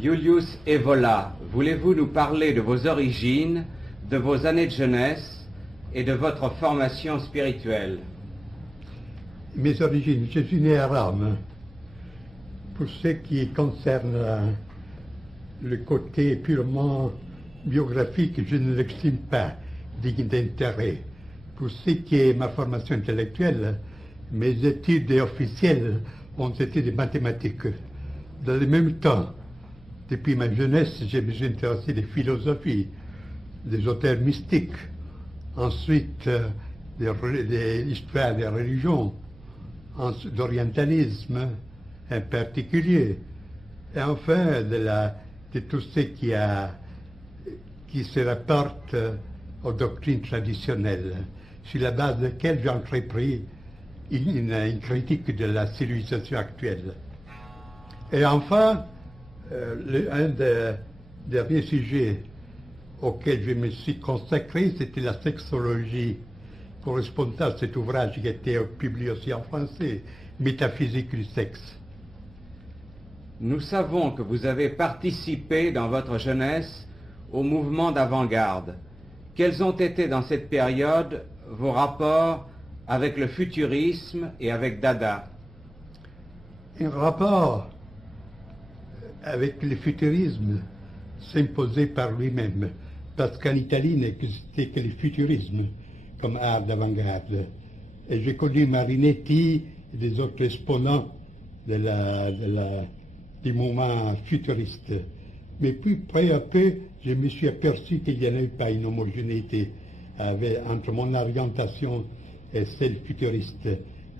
Julius Evola, voulez-vous nous parler de vos origines, de vos années de jeunesse et de votre formation spirituelle? Mes origines, je suis né à Rome. Pour ce qui concerne le côté purement biographique, je ne l'estime pas digne d'intérêt. Pour ce qui est ma formation intellectuelle, mes études officielles ont été des mathématiques. Dans le même temps, depuis ma jeunesse, je me suis intéressé des philosophies, des auteurs mystiques, ensuite de l'histoire des religions, d'orientalisme en particulier, et enfin de tout ce qui se rapporte aux doctrines traditionnelles, sur la base de laquelle j'ai entrepris une critique de la civilisation actuelle. Et enfin, un des derniers sujets auxquels je me suis consacré, c'était la sexologie, correspondant à cet ouvrage qui a été publié aussi en français, Métaphysique du sexe. Nous savons que vous avez participé dans votre jeunesse au mouvement d'avant-garde. Quels ont été dans cette période vos rapports avec le futurisme et avec Dada? Un rapport avec le futurisme s'imposait par lui-même, parce qu'en Italie n'existait que le futurisme comme art d'avant-garde. Et j'ai connu Marinetti et des autres exponents du mouvement futuriste. Mais puis, peu à peu, je me suis aperçu qu'il n'y en avait pas une homogénéité entre mon orientation et celle futuriste,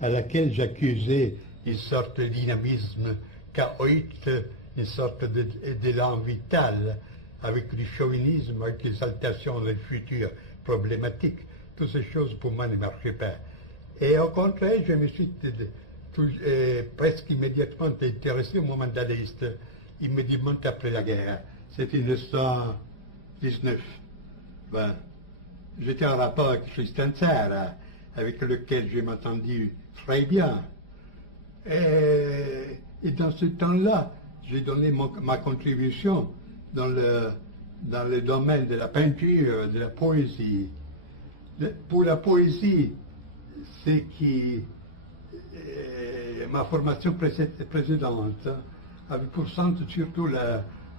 à laquelle j'accusais une sorte de dynamisme chaotique, une sorte d'élan vital, avec du chauvinisme, avec l'exaltation du futur problématique. Toutes ces choses, pour moi, ne marchaient pas. Et au contraire, je me suis presque immédiatement intéressé au mouvement dadaïste, immédiatement après la guerre. C'était 1919. J'étais en rapport avec Tristan Tzara, avec lequel je m'entendis très bien. Et dans ce temps-là, j'ai donné ma contribution dans le domaine de la peinture, de la poésie. Pour la poésie, c'est ma formation précédente avait pour centre surtout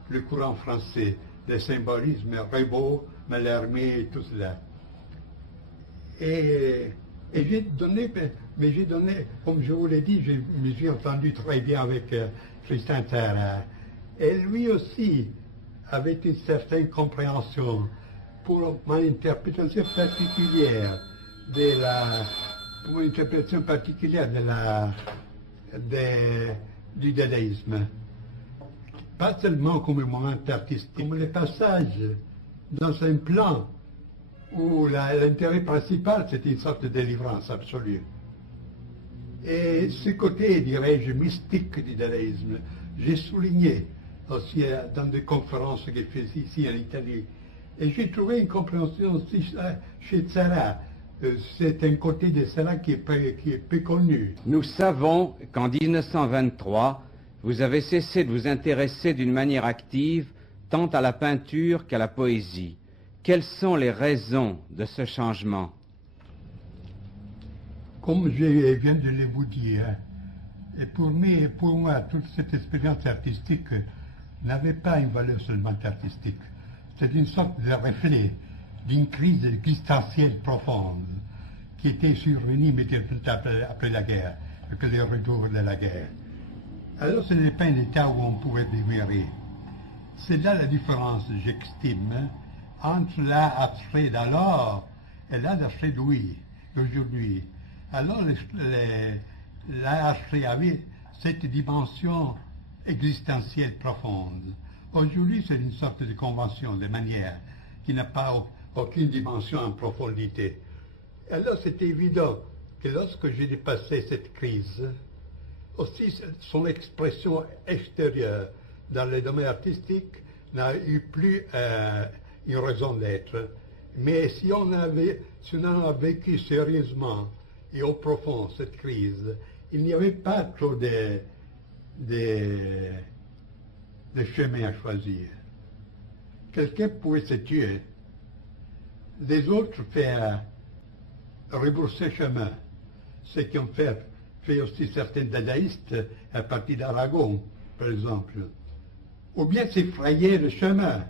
le courant français, le symbolisme, Rimbaud, Mallarmé et tout cela. Et j'ai donné, comme je vous l'ai dit, je me suis entendu très bien avec Tristan Tzara. Et lui aussi avait une certaine compréhension pour mon interprétation particulière du dadaïsme. Pas seulement comme un moment artistique, comme le passage dans un plan où l'intérêt principal, c'était une sorte de délivrance absolue. Et ce côté, dirais-je, mystique du dadaïsme, j'ai souligné aussi dans des conférences que je faisais ici en Italie. Et j'ai trouvé une compréhension aussi chez Tzara. C'est un côté de Tzara qui est peu connu. Nous savons qu'en 1923, vous avez cessé de vous intéresser d'une manière active tant à la peinture qu'à la poésie. Quelles sont les raisons de ce changement? Comme je viens de le vous dire, et pour moi, toute cette expérience artistique n'avait pas une valeur seulement artistique. C'est une sorte de reflet d'une crise existentielle profonde qui était survenue immédiatement après la guerre, avec le retour de la guerre. Alors ce n'est pas un état où on pouvait demeurer. C'est là la différence, j'estime, entre l'art abstrait d'alors et l'art abstrait d'aujourd'hui. Alors l'art abstrait avait cette dimension existentielle profonde. Aujourd'hui, c'est une sorte de convention, de manière, qui n'a pas aucune dimension en profondité. Alors c'est évident que lorsque j'ai dépassé cette crise, aussi son expression extérieure dans le domaine artistique n'a eu plus une raison d'être. Mais si on a vécu sérieusement et au profond cette crise, il n'y avait pas trop de chemin à choisir. Quelqu'un pouvait se tuer, les autres faire rebrousser chemin, ce qui ont fait aussi certains dadaïstes à partir d'Aragon, par exemple, ou bien s'effrayer le chemin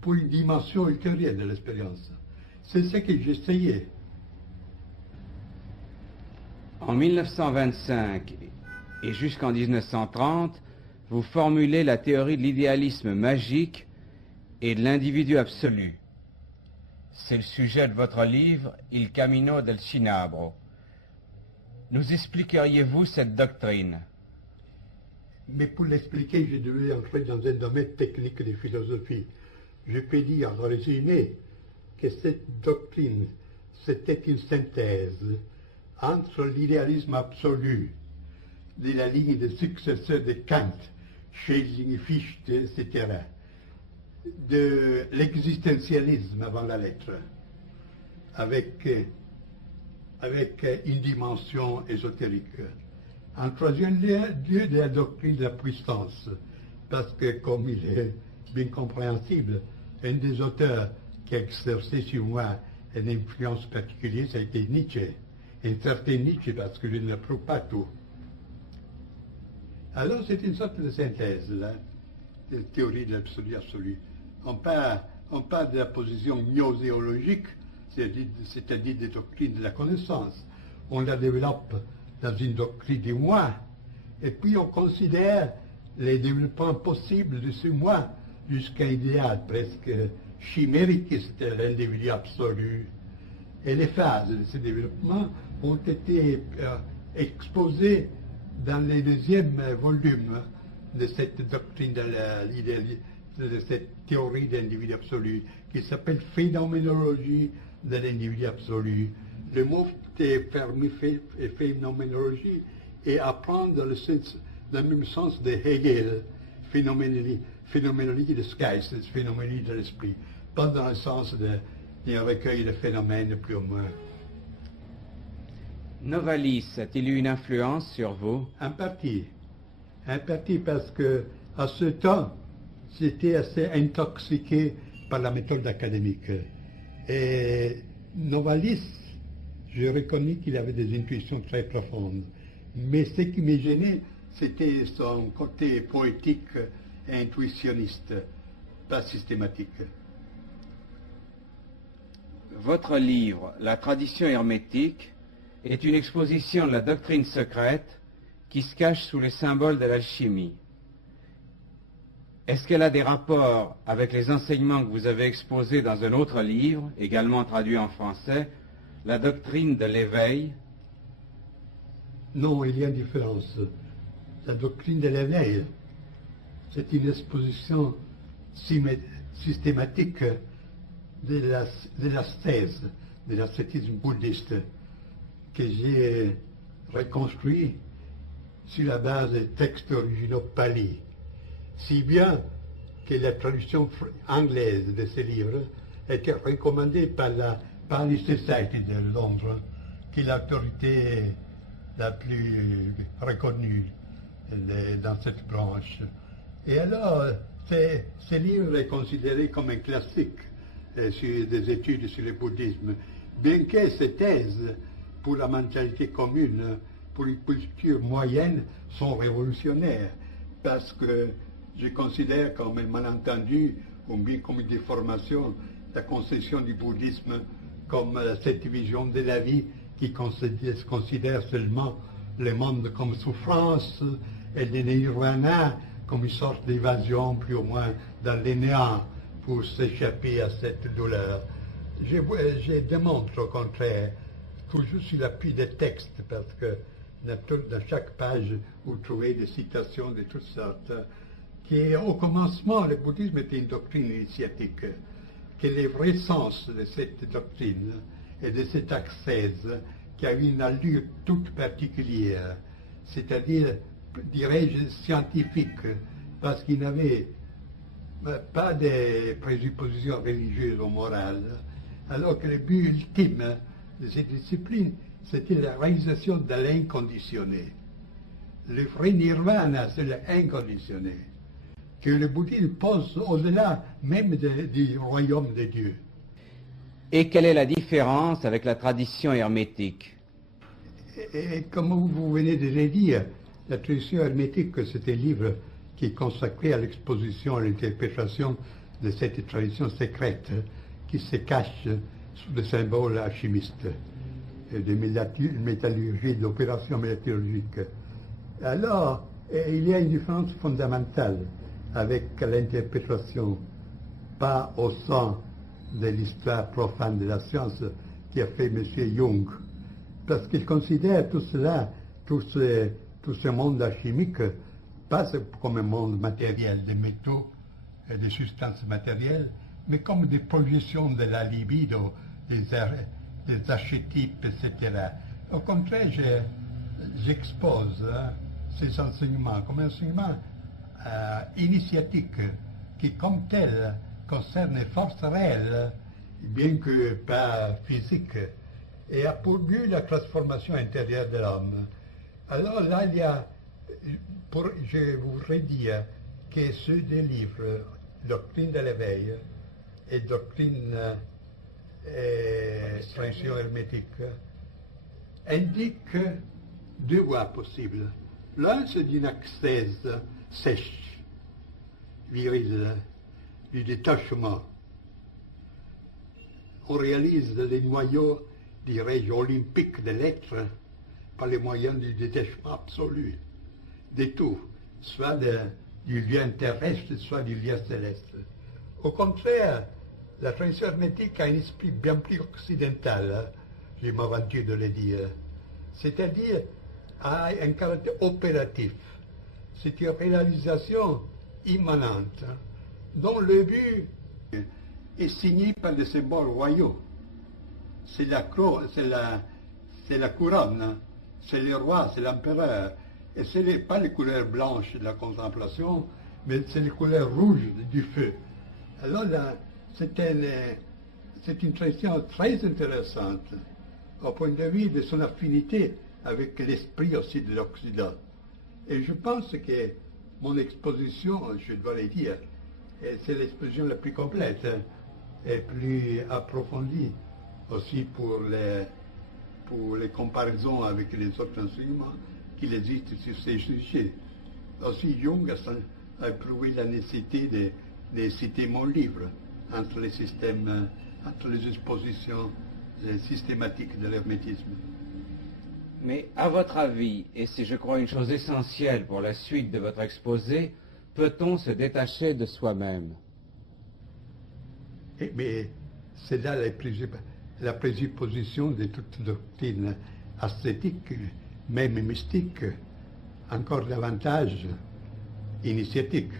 pour une dimension ultérieure de l'expérience. C'est ce que j'essayais. En 1925 et jusqu'en 1930, vous formulez la théorie de l'idéalisme magique et de l'individu absolu. C'est le sujet de votre livre « Il Camino del Cinabro ». Nous expliqueriez-vous cette doctrine? Mais pour l'expliquer, je devais entrer dans un domaine technique de philosophie. Je peux dire en résumé que cette doctrine, c'était une synthèse entre l'idéalisme absolu de la ligne des successeurs de Kant, Schelling, Fichte, etc., de l'existentialisme avant la lettre, avec une dimension ésotérique. En troisième lieu, de la doctrine de la puissance, parce que, comme il est bien compréhensible, un des auteurs qui a exercé sur moi une influence particulière, ça a été Nietzsche. Un certain Nietzsche, parce que je ne l'approuve pas tout. Alors, c'est une sorte de synthèse, là, de théorie de l'absolu absolu. On parle de la position gnoséologique, c'est-à-dire des doctrines de la connaissance. On la développe dans une doctrine du moi, et puis on considère les développements possibles de ce moi jusqu'à un idéal presque chimérique, c'est l'individu absolu. Et les phases de ce développement ont été exposées dans les deuxièmes volumes de cette doctrine de cette théorie d'individu absolu, qui s'appelle phénoménologie de l'individu absolu. Le mot est permis phénoménologie et apprendre dans le même sens de Hegel, phénoménologie de Geist, phénoménologie de l'esprit, pas dans le sens d'un recueil de phénomènes plus ou moins. Novalis a-t-il eu une influence sur vous? En partie parce que à ce temps, j'étais assez intoxiqué par la méthode académique. Et Novalis, je reconnais qu'il avait des intuitions très profondes. Mais ce qui me gênait, c'était son côté poétique et intuitionniste, pas systématique. Votre livre, La tradition hermétique, est une exposition de la doctrine secrète qui se cache sous les symboles de l'alchimie. Est-ce qu'elle a des rapports avec les enseignements que vous avez exposés dans un autre livre, également traduit en français, La doctrine de l'éveil? Non, il y a une différence. La doctrine de l'éveil, c'est une exposition systématique de l'ascèse, de l'ascétisme bouddhiste, que j'ai reconstruit sur la base des textes originaux pali. Si bien que la traduction anglaise de ces livres était recommandée par la Pali Society de Londres, qui est l'autorité la plus reconnue dans cette branche. Et alors, ce livre est considéré comme un classique sur des études sur le bouddhisme, bien que ces thèses pour la mentalité commune, pour une culture moyenne, sont révolutionnaires, parce que je considère comme un malentendu, ou bien comme une déformation, la conception du bouddhisme comme cette vision de la vie qui considère seulement le monde comme souffrance et le nirvana comme une sorte d'évasion plus ou moins dans le néant pour s'échapper à cette douleur. Je démontre au contraire, toujours sur l'appui des textes, parce que dans chaque page vous trouvez des citations de toutes sortes, qu'au commencement le bouddhisme était une doctrine initiatique, que le vrai sens de cette doctrine et de cette ascèse qui avait une allure toute particulière, c'est-à-dire, dirais-je, scientifique, parce qu'il n'avait pas de présuppositions religieuses ou morales, alors que le but ultime de cette discipline, c'était la réalisation de l'inconditionné. Le vrai nirvana, c'est l'inconditionné. que le bouddhisme pose au-delà même du royaume de Dieu. Et quelle est la différence avec la tradition hermétique? Et comme vous venez de le dire, la tradition hermétique, c'est un livre qui est consacré à l'exposition, à l'interprétation de cette tradition secrète qui se cache sous des symboles alchimistes, de métallurgie, d'opérations métallurgiques. Alors, il y a une différence fondamentale avec l'interprétation, pas au sein de l'histoire profane de la science qui a fait M. Jung, parce qu'il considère tout cela, tout ce monde alchimique, pas comme un monde matériel, des métaux et des substances matérielles, mais comme des projections de la libido, des archétypes, etc. Au contraire, j'expose ces enseignements comme un enseignement initiatique qui, comme tel, concerne les forces réelles, bien que pas physiques, et a pour but la transformation intérieure de l'homme. Alors là, il y a, je voudrais dire que ceux des livres, Doctrine de l'éveil et Doctrine tradition hermétique, indiquent deux voies possibles. L'un, c'est d'une ascèse sèche, virile, du détachement. On réalise les noyaux, dirais-je, olympiques de l'être par les moyens du détachement absolu de tout, soit du lien terrestre, soit du lien céleste. Au contraire, la tradition hermétique a un esprit bien plus occidental, je m'aventure de le dire, c'est-à-dire a un caractère opératif. C'est une réalisation immanente, dont le but est signé par des symboles royaux. C'est la croix, c'est la couronne, c'est le roi, c'est l'empereur. Et ce n'est pas les couleurs blanches de la contemplation, mais c'est les couleurs rouges du feu. Alors là, c'est une tradition très intéressante au point de vue de son affinité avec l'esprit aussi de l'Occident. Et je pense que mon exposition, je dois le dire, c'est l'exposition la plus complète et plus approfondie aussi pour les comparaisons avec les autres enseignements qu'il existe sur ces sujets. Aussi Jung a éprouvé la nécessité de citer mon livre entre les systèmes, entre les expositions systématiques de l'hermétisme. Mais à votre avis, et c'est je crois une chose essentielle pour la suite de votre exposé, peut-on se détacher de soi-même? Mais c'est là la présupposition de toute doctrine ascétique, même mystique, encore davantage initiatique.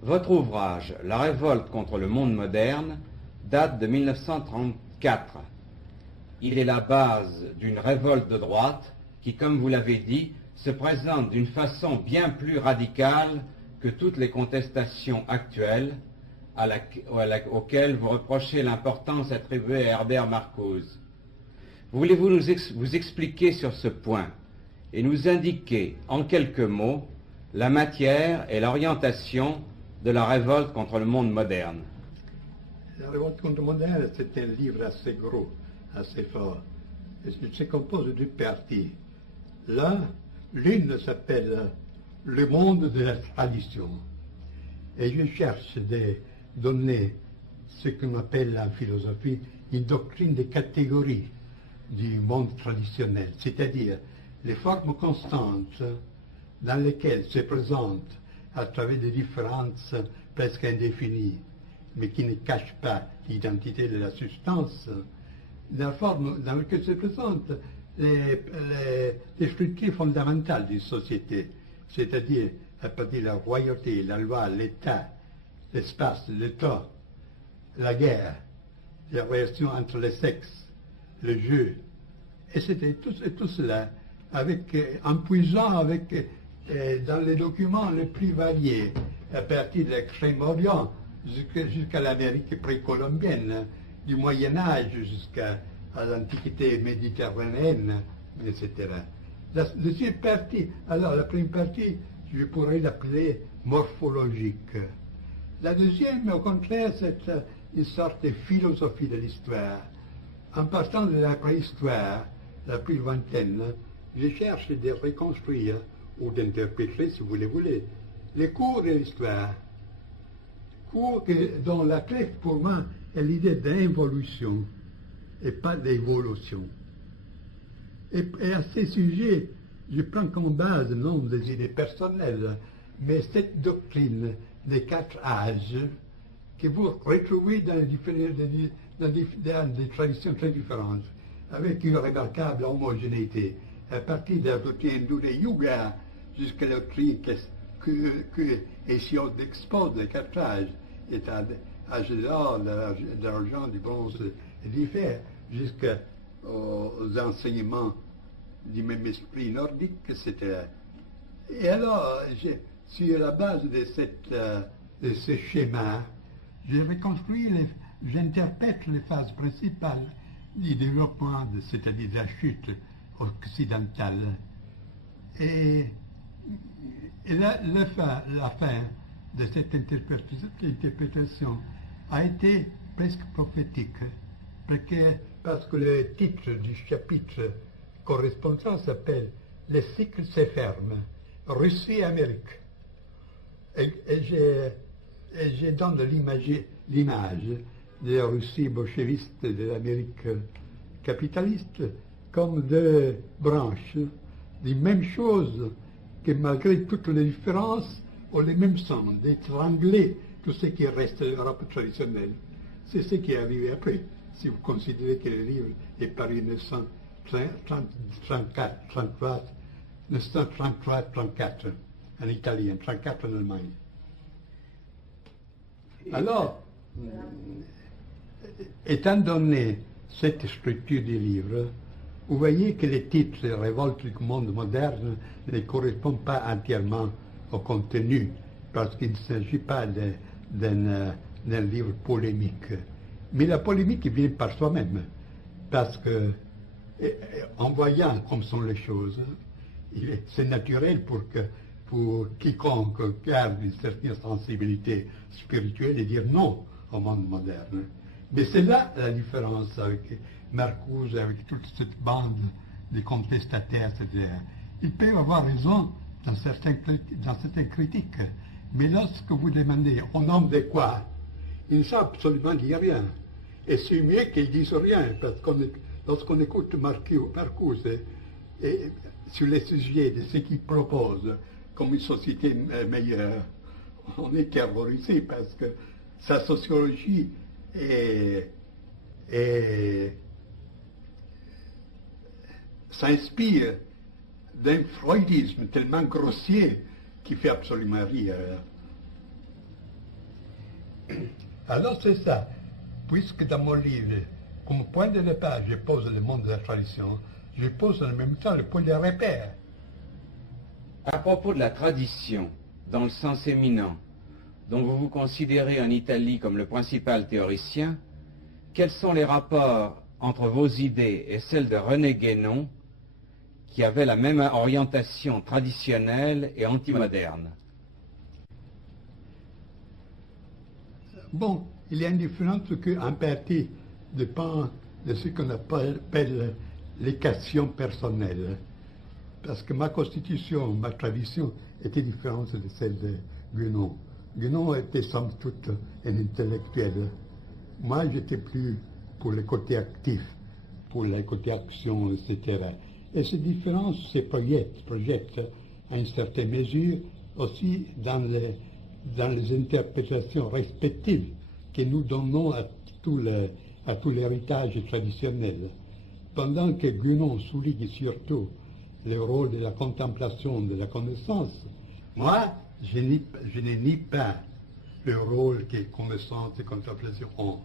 Votre ouvrage, La révolte contre le monde moderne, date de 1934. Il est la base d'une révolte de droite qui, comme vous l'avez dit, se présente d'une façon bien plus radicale que toutes les contestations actuelles auxquelles vous reprochez l'importance attribuée à Herbert Marcuse. Voulez-vous vous expliquer sur ce point et nous indiquer en quelques mots la matière et l'orientation de la révolte contre le monde moderne? La révolte contre le monde moderne, c'est un livre assez gros, assez fort. Il se compose de deux parties. L'une s'appelle Le monde de la tradition. Et je cherche de donner ce qu'on appelle en philosophie une doctrine des catégories du monde traditionnel, c'est-à-dire les formes constantes dans lesquelles se présentent à travers des différences presque indéfinies, mais qui ne cachent pas l'identité de la substance, la forme dans laquelle se présentent les structures fondamentales d'une société, c'est-à-dire à partir de la royauté, la loi, l'État, l'espace, le temps, la guerre, la relation entre les sexes, le jeu, et c'était tout cela, en puisant dans les documents les plus variés, à partir de l'Extrême-Orient jusqu'à l'Amérique précolombienne, du Moyen-Âge jusqu'à l'Antiquité méditerranéenne, etc. La première partie je pourrais l'appeler morphologique. La deuxième, au contraire, c'est une sorte de philosophie de l'histoire. En partant de la préhistoire, la plus lointaine, je cherche de reconstruire, ou d'interpréter, si vous le voulez, les cours de l'histoire. Cours dont la clé, pour moi, est l'idée d'involution, et pas d'évolution. Et à ces sujets, je prends comme base non des idées personnelles, mais cette doctrine des 4 âges que vous retrouvez dans des traditions très différentes, avec une remarquable homogénéité, à partir de la doctrine hindoue de Yuga jusqu'à la doctrine que Hésiode expose des 4 âges, âge d'or, d'argent, du bronze et du fer, jusqu'aux enseignements du même esprit nordique, etc. Et alors, sur la base de ce schéma, j'interprète les phases principales du développement, c'est-à-dire de la chute occidentale. Et la fin de cette interprétation a été presque prophétique, parce que le titre du chapitre correspondant s'appelle « Le cycle se ferme, Russie et Amérique ». Et je donne l'image de la Russie bolchéviste et de l'Amérique capitaliste comme 2 branches des mêmes choses que, malgré toutes les différences, ont le même sens, d'étrangler tout ce qui reste de l'Europe traditionnelle. C'est ce qui est arrivé après. Si vous considérez que le livre est paru en 1933-34 en Italie, en 1934 en Allemagne. Alors, étant donné cette structure du livre, vous voyez que les titres « Révolte du monde moderne » ne correspondent pas entièrement au contenu, parce qu'il ne s'agit pas d'un livre polémique. Mais la polémique vient par soi-même, parce que, en voyant comme sont les choses, c'est naturel pour quiconque garde une certaine sensibilité spirituelle de dire non au monde moderne. Mais c'est là la différence avec Marcuse, avec toute cette bande de contestataires, etc. Ils peuvent avoir raison dans certaines critiques, mais lorsque vous demandez au nom de quoi, ils ne savent absolument dire rien. Et c'est mieux qu'ils disent rien, parce que lorsqu'on écoute Marcuse et sur les sujets de ce qu'il propose comme une société meilleure, on est terrorisé parce que sa sociologie s'inspire d'un freudisme tellement grossier qui fait absolument rire. Alors c'est ça, puisque dans mon livre, comme point de départ, je pose le monde de la tradition, je pose en même temps le point de repère. À propos de la tradition, dans le sens éminent, dont vous vous considérez en Italie comme le principal théoricien, quels sont les rapports entre vos idées et celles de René Guénon, qui avait la même orientation traditionnelle et antimoderne? Bon, il y a une différence qui, en partie, dépend de ce qu'on appelle les questions personnelles. Parce que ma constitution, ma tradition était différente de celle de Guénon. Guénon était somme toute un intellectuel. Moi, j'étais plus pour le côté actif, pour le côté action, etc. Et ces différences se projettent à une certaine mesure aussi dans les interprétations respectives que nous donnons à tout l'héritage traditionnel. Pendant que Guénon souligne surtout le rôle de la contemplation, de la connaissance, moi, je ne nie pas le rôle que connaissance et contemplation ont.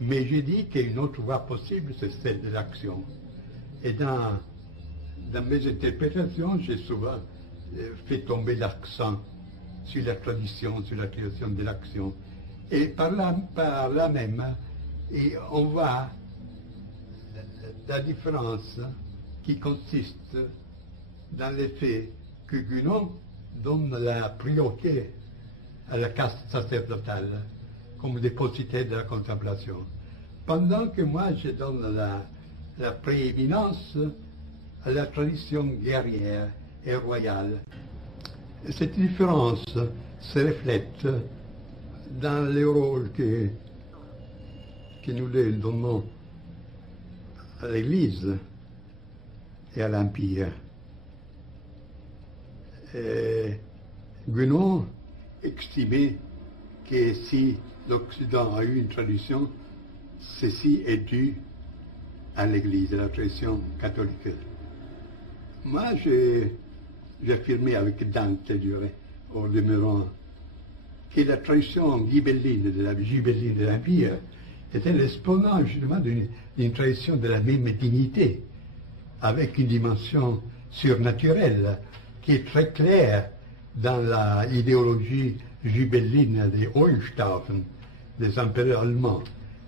Mais je dis qu'une autre voie possible, c'est celle de l'action. Et dans mes interprétations, j'ai souvent fait tomber l'accent sur la tradition, sur la création de l'action. Et par là même, et on voit la différence qui consiste dans le fait que Guénon donne la priorité à la caste sacerdotale comme dépositaire de la contemplation, pendant que moi je donne la prééminence à la tradition guerrière et royale. Et cette différence se reflète dans le rôle que nous lui donnons à l'Église et à l'Empire. Guénon estimait que si l'Occident a eu une tradition, ceci est dû à l'Église, à la tradition catholique. Moi, j'affirmais avec Dante, je dirais, au demeurant, que la tradition ghibelline de l'Empire était l'exponent justement d'une tradition de la même dignité, avec une dimension surnaturelle qui est très claire dans l'idéologie ghibelline des Hohenstaufen, des empereurs allemands.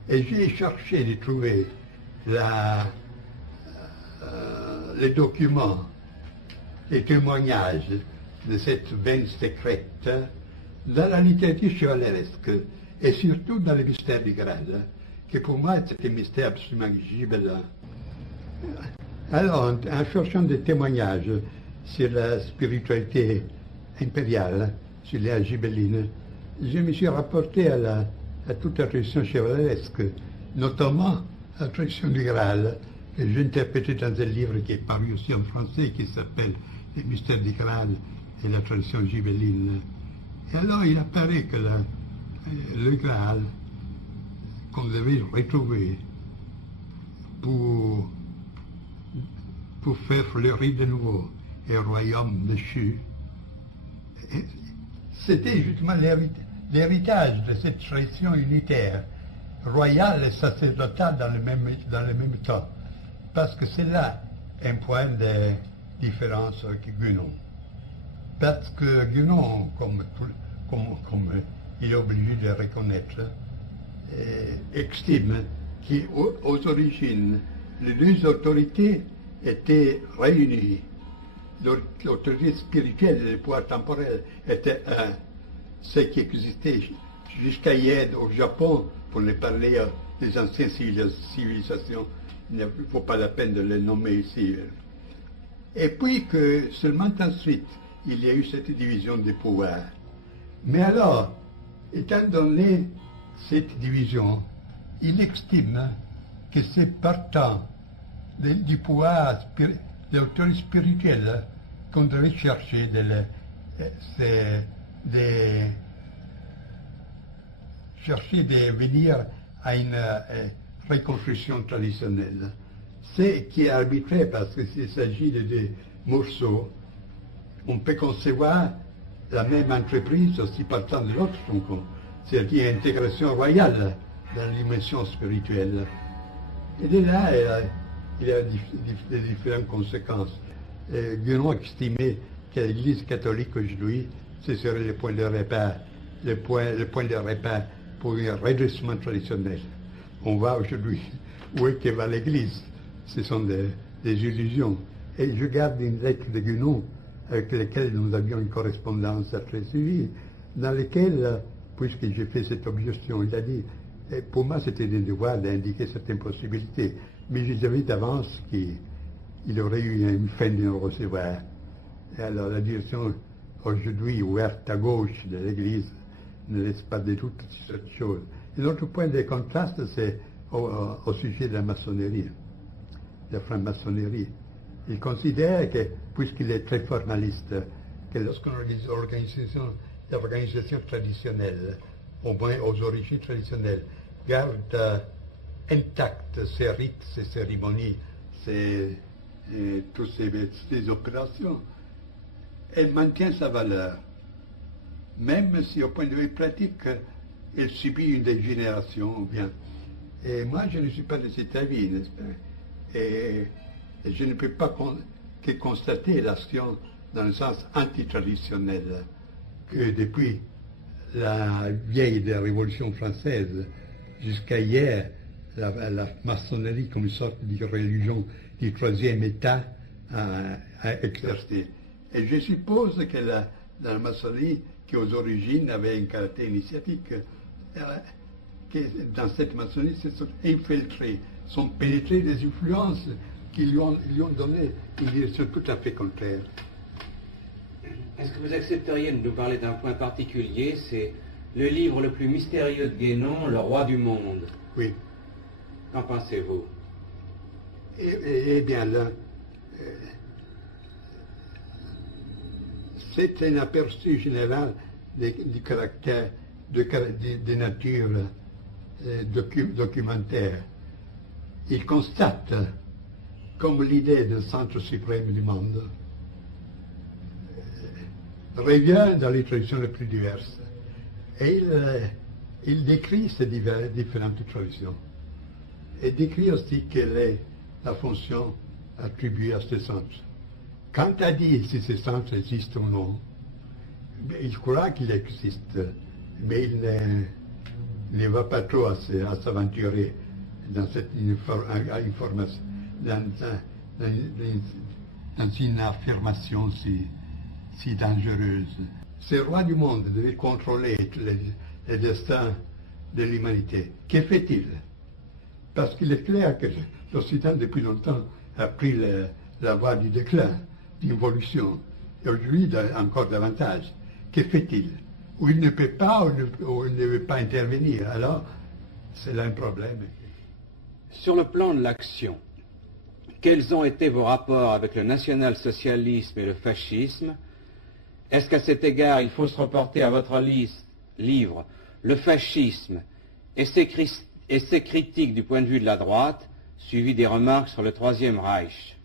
Et j'ai cherché de trouver les documents, les témoignages de cette veine secrète dans la littérature chevaleresque et surtout dans le mystère du Graal, qui pour moi c'est un mystère absolument gibelin. Alors, en cherchant des témoignages sur la spiritualité impériale, sur la gibelline, je me suis rapporté à toute la tradition chevaleresque, notamment à la tradition du Graal, que j'ai interprété dans un livre qui est paru aussi en français, qui s'appelle Les mystères du Graal et la tradition gibelline. Et alors il apparaît que le Graal, qu'on devait retrouver pour faire fleurir de nouveau un royaume déchu, c'était justement l'héritage de cette tradition unitaire, royale et sacerdotale dans le même temps. Parce que c'est là un point de différence avec Guénon. Parce que Guénon, comme il est obligé de reconnaître, estime qu'aux origines, les deux autorités étaient réunies. L'autorité spirituelle et le pouvoir temporel étaient un. Ce qui existait jusqu'à hier au Japon, pour ne parler des anciennes civilisations, il ne vaut pas la peine de les nommer ici. Et puis que seulement ensuite, il y a eu cette division des pouvoirs. Mais alors, étant donné cette division, il estime que c'est partant du pouvoir de l'autorité spirituelle qu'on devait chercher de venir à une reconstruction traditionnelle. C'est qui est arbitraire parce qu'il s'agit de des morceaux. On peut concevoir la même entreprise aussi partant de l'autre tronc, c'est-à-dire intégration royale dans la dimension spirituelle. Et de là, il y a des différentes conséquences. Guénon estimait que l'Église catholique aujourd'hui, ce serait le point de repère, le point de repère pour un redressement traditionnel. On voit aujourd'hui où est que va l'Église. Ce sont des illusions. Et je garde une lettre de Guénon avec laquelle nous avions une correspondance très suivie, dans laquelle, puisque j'ai fait cette objection, il a dit, pour moi c'était un devoir d'indiquer certaines possibilités, mais je savais d'avance qu'il aurait eu une fin de nous recevoir. Et alors la direction aujourd'hui ouverte à gauche de l'Église ne laisse pas de doute sur cette chose. Et l'autre point de contraste, c'est au sujet de la maçonnerie, de la franc-maçonnerie. Il considère que, puisqu'il est très formaliste, que lorsqu'on organise l'organisation traditionnelle, au moins aux origines traditionnelles, garde intactes ces rites, ces cérémonies, toutes ces opérations, elle maintient sa valeur, même si au point de vue pratique, elle subit une dégénération. Bien. Et moi, je ne suis pas de cet avis, n'est-ce pas? Et je ne peux pas que constater l'action dans le sens antitraditionnel, que depuis la vieille de la Révolution française jusqu'à hier, la maçonnerie comme une sorte de religion du troisième État a exercé. Et je suppose que dans la maçonnerie qui aux origines avait un caractère initiatique, qui dans cette maçonnerie se sont infiltrés, sont pénétrés des influences qui lui ont donné une direction tout à fait contraire. Est-ce que vous accepteriez de nous parler d'un point particulier? C'est le livre le plus mystérieux de Guénon, Le Roi du Monde. Oui. Qu'en pensez-vous? Eh bien là, c'est un aperçu général du caractère, de nature documentaire. Il constate comme l'idée d'un centre suprême du monde revient dans les traditions les plus diverses. Et il décrit ces différentes traditions. Et décrit aussi quelle est la fonction attribuée à ce centre. Quant à dire si ce centre existe ou non, il croit qu'il existe, mais il ne va pas trop à s'aventurer dans cette information, dans une affirmation si dangereuse. Ce roi du monde devait contrôler les destins de l'humanité. Que fait-il? Parce qu'il est clair que l'Occident, depuis longtemps, a pris la voie du déclin, d'involution. Et aujourd'hui, encore davantage. Que fait-il? Ou il ne peut pas, ou il ne veut pas intervenir. Alors, c'est là un problème. Sur le plan de l'action, quels ont été vos rapports avec le national-socialisme et le fascisme? Est-ce qu'à cet égard, il faut se reporter à votre livre, Le fascisme et ses critiques du point de vue de la droite, suivi des remarques sur le Troisième Reich?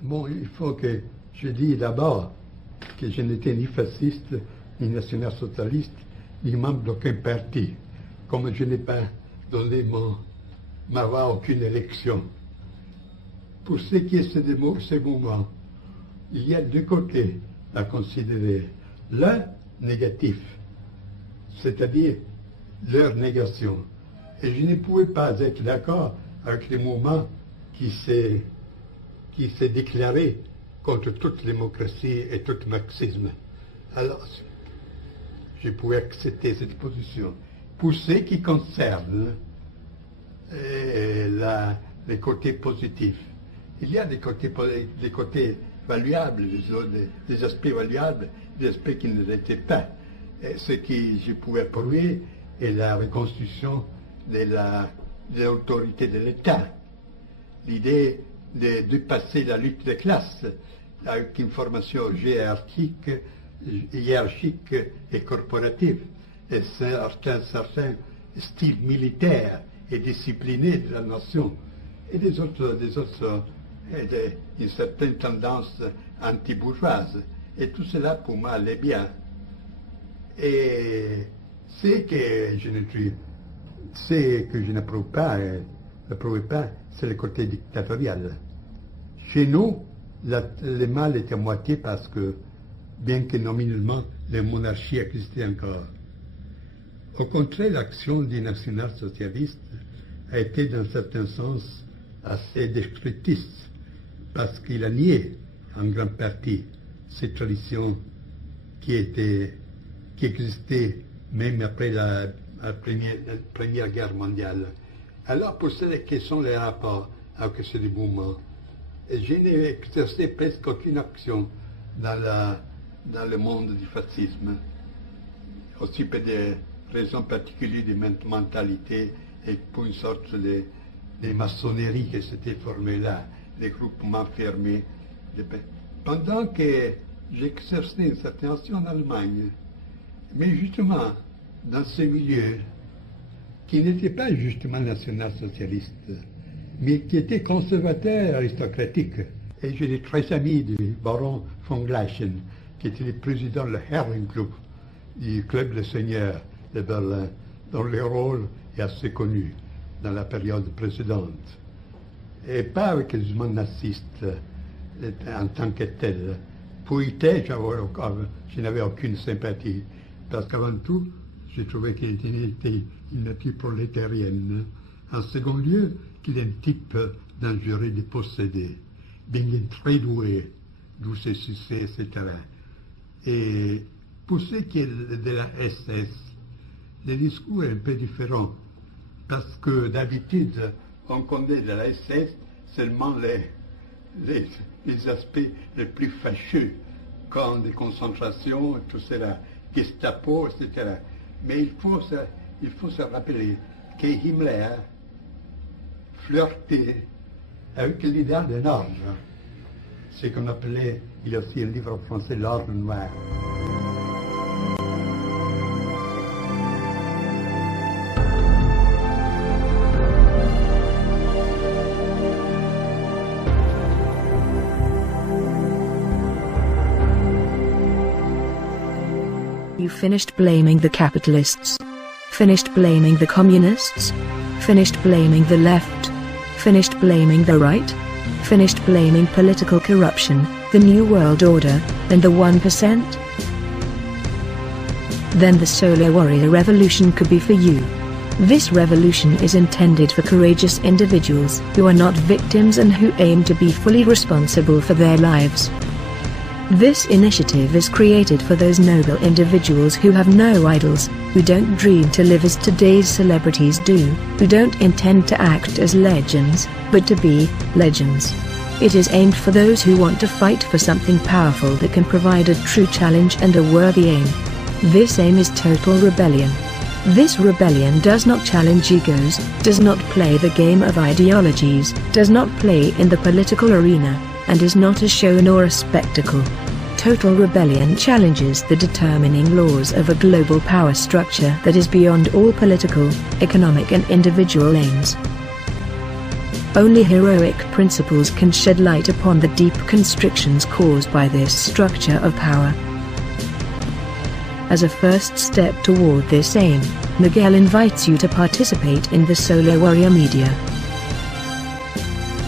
Bon, il faut que je dise d'abord que je n'étais ni fasciste, ni national-socialiste, ni membre d'aucun parti, comme je n'ai pas donné ma voix à aucune élection. Pour ce qui est de ce mouvement, il y a deux côtés à considérer. L'un négatif, c'est-à-dire leur négation. Et je ne pouvais pas être d'accord avec le mouvement qui s'est déclaré contre toute démocratie et tout marxisme. Alors, je pouvais accepter cette position. Pour ce qui concerne les côtés positifs, il y a des côtés valuables, des aspects valuables, des aspects qui ne l'étaient pas. Et ce que je pouvais prouver est la reconstruction de l'autorité de l'État. L'idée de passer la lutte des classes avec une formation hiérarchique et corporative, et un certain style militaire et discipliné de la nation, et une certaine tendance anti-bourgeoise. Et tout cela, pour moi, allait bien. Et ce que je n'approuve pas, c'est le côté dictatorial. Chez nous, le mal est à moitié parce que, bien que nominalement, la monarchie existait encore. Au contraire, l'action des national-socialistes a été, dans un certain sens, assez destructrice, parce qu'il a nié, en grande partie, ces traditions qui existaient même après la Première Guerre mondiale. Alors, pour cela, quels sont les rapports avec ce mouvement? Je n'ai exercé presque aucune action dans le monde du fascisme, aussi pour des raisons particulières de mentalité et pour une sorte de maçonnerie qui s'était formée là, des groupements fermés. Pendant que j'exerçais une certaine action en Allemagne, mais justement dans ce milieu qui n'était pas justement national-socialiste, mais qui était conservateur aristocratique. Et j'étais très ami du baron von Gleichen, qui était le président du Herrenclub, du club des seigneurs de Berlin, dont le rôle est assez connu dans la période précédente. Et pas avec les mouvements nazistes en tant que tel. Pour IT, je n'avais aucune sympathie, parce qu'avant tout, j'ai trouvé qu'il était une nature prolétarienne. En second lieu, qu'il est un type dangereux de posséder, bien très doué, d'où ses succès, etc. Et pour ce qui est de la SS, le discours est un peu différent. Parce que d'habitude, on connaît de la SS seulement les aspects les plus fâcheux, camps de concentration, tout cela, Gestapo, etc. Mais il faut se rappeler que Himmler flirtait avec l'idéal de l'ordre, ce qu'on appelait, il y a aussi un livre français, l'ordre noir. You finished blaming the capitalists? Finished blaming the communists? Finished blaming the left? Finished blaming the right? Finished blaming political corruption, the New World Order, and the 1%? Then the Solar Warrior Revolution could be for you. This revolution is intended for courageous individuals who are not victims and who aim to be fully responsible for their lives. This initiative is created for those noble individuals who have no idols, who don't dream to live as today's celebrities do, who don't intend to act as legends, but to be legends. It is aimed for those who want to fight for something powerful that can provide a true challenge and a worthy aim. This aim is total rebellion. This rebellion does not challenge egos, does not play the game of ideologies, does not play in the political arena, and is not a show nor a spectacle. Total rebellion challenges the determining laws of a global power structure that is beyond all political, economic and individual aims. Only heroic principles can shed light upon the deep constrictions caused by this structure of power. As a first step toward this aim, Miguel invites you to participate in the Solar Warrior Media.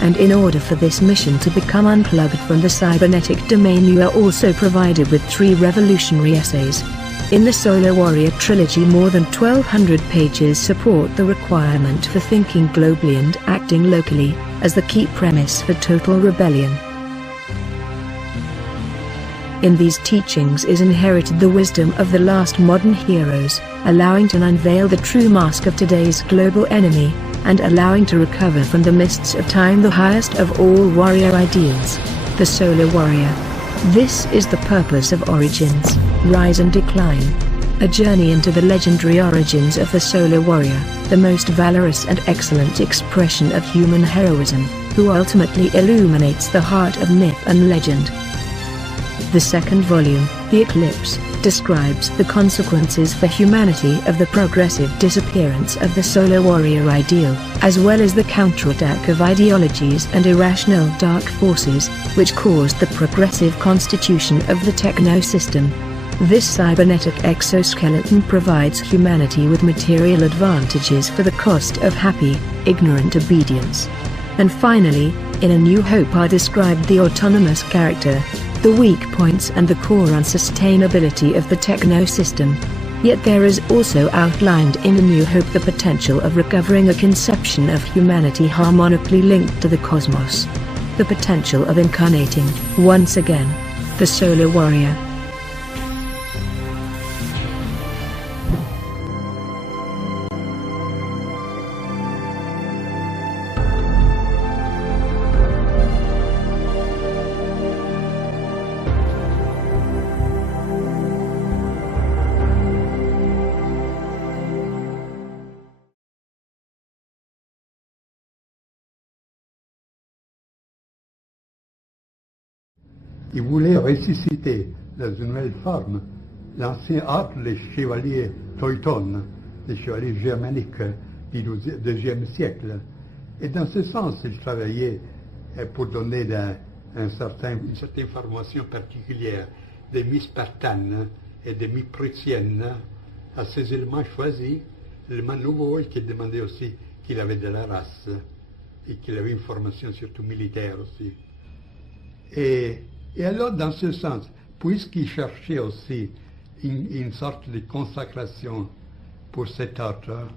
And in order for this mission to become unplugged from the cybernetic domain, you are also provided with 3 revolutionary essays. In the Solar Warrior trilogy, more than 1200 pages support the requirement for thinking globally and acting locally, as the key premise for total rebellion. In these teachings is inherited the wisdom of the last modern heroes, allowing to unveil the true mask of today's global enemy, and allowing to recover from the mists of time the highest of all warrior ideals, the Solar Warrior. This is the purpose of Origins, Rise and Decline. A journey into the legendary origins of the Solar Warrior, the most valorous and excellent expression of human heroism, who ultimately illuminates the heart of myth and legend. The second volume, The Eclipse, describes the consequences for humanity of the progressive disappearance of the Solar Warrior ideal, as well as the counterattack of ideologies and irrational dark forces, which caused the progressive constitution of the techno-system. This cybernetic exoskeleton provides humanity with material advantages for the cost of happy, ignorant obedience. And finally, in A New Hope are described the autonomous character, the weak points and the core unsustainability of the techno-system. Yet there is also outlined in A New Hope the potential of recovering a conception of humanity harmonically linked to the cosmos. The potential of incarnating, once again, the Solar Warrior. Il voulait ressusciter dans une nouvelle forme l'ancien ordre des chevaliers Teutones, des chevaliers germaniques du IIe siècle. Et dans ce sens, il travaillait pour donner une certaine formation particulière des mi-spartanes et des mi-prussiennes à ces éléments choisis, l'élément nouveau, et qui demandait aussi qu'il avait de la race et qu'il avait une formation surtout militaire aussi. Et alors, dans ce sens, puisqu'il cherchait aussi une sorte de consacration pour cet ordre,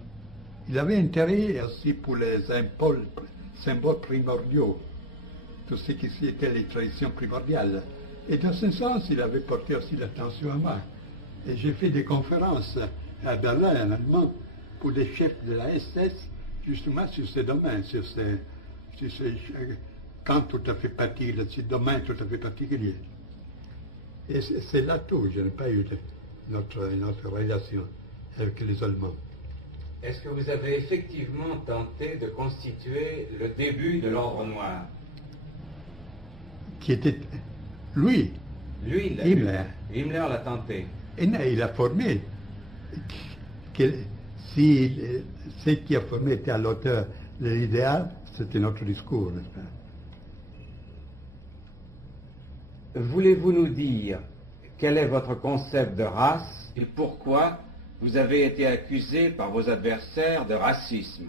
il avait intérêt aussi pour les symboles primordiaux, tout ce qui était les traditions primordiales, Et dans ce sens, il avait porté aussi l'attention à moi. Et j'ai fait des conférences à Berlin, en allemand, pour les chefs de la SS, justement sur ces domaines, sur ces camps tout à fait particuliers, ces domaines tout à fait particuliers. Et c'est là tout, je n'ai pas eu notre relation avec les Allemands. Est-ce que vous avez effectivement tenté de constituer le début de l'Ordre Noir? Qui était lui, Himmler. Himmler l'a tenté. Et il a formé. Si ce qui a formé était à l'auteur de l'idéal, c'était notre discours, n'est-ce pas? Voulez-vous nous dire quel est votre concept de race et pourquoi vous avez été accusé par vos adversaires de racisme?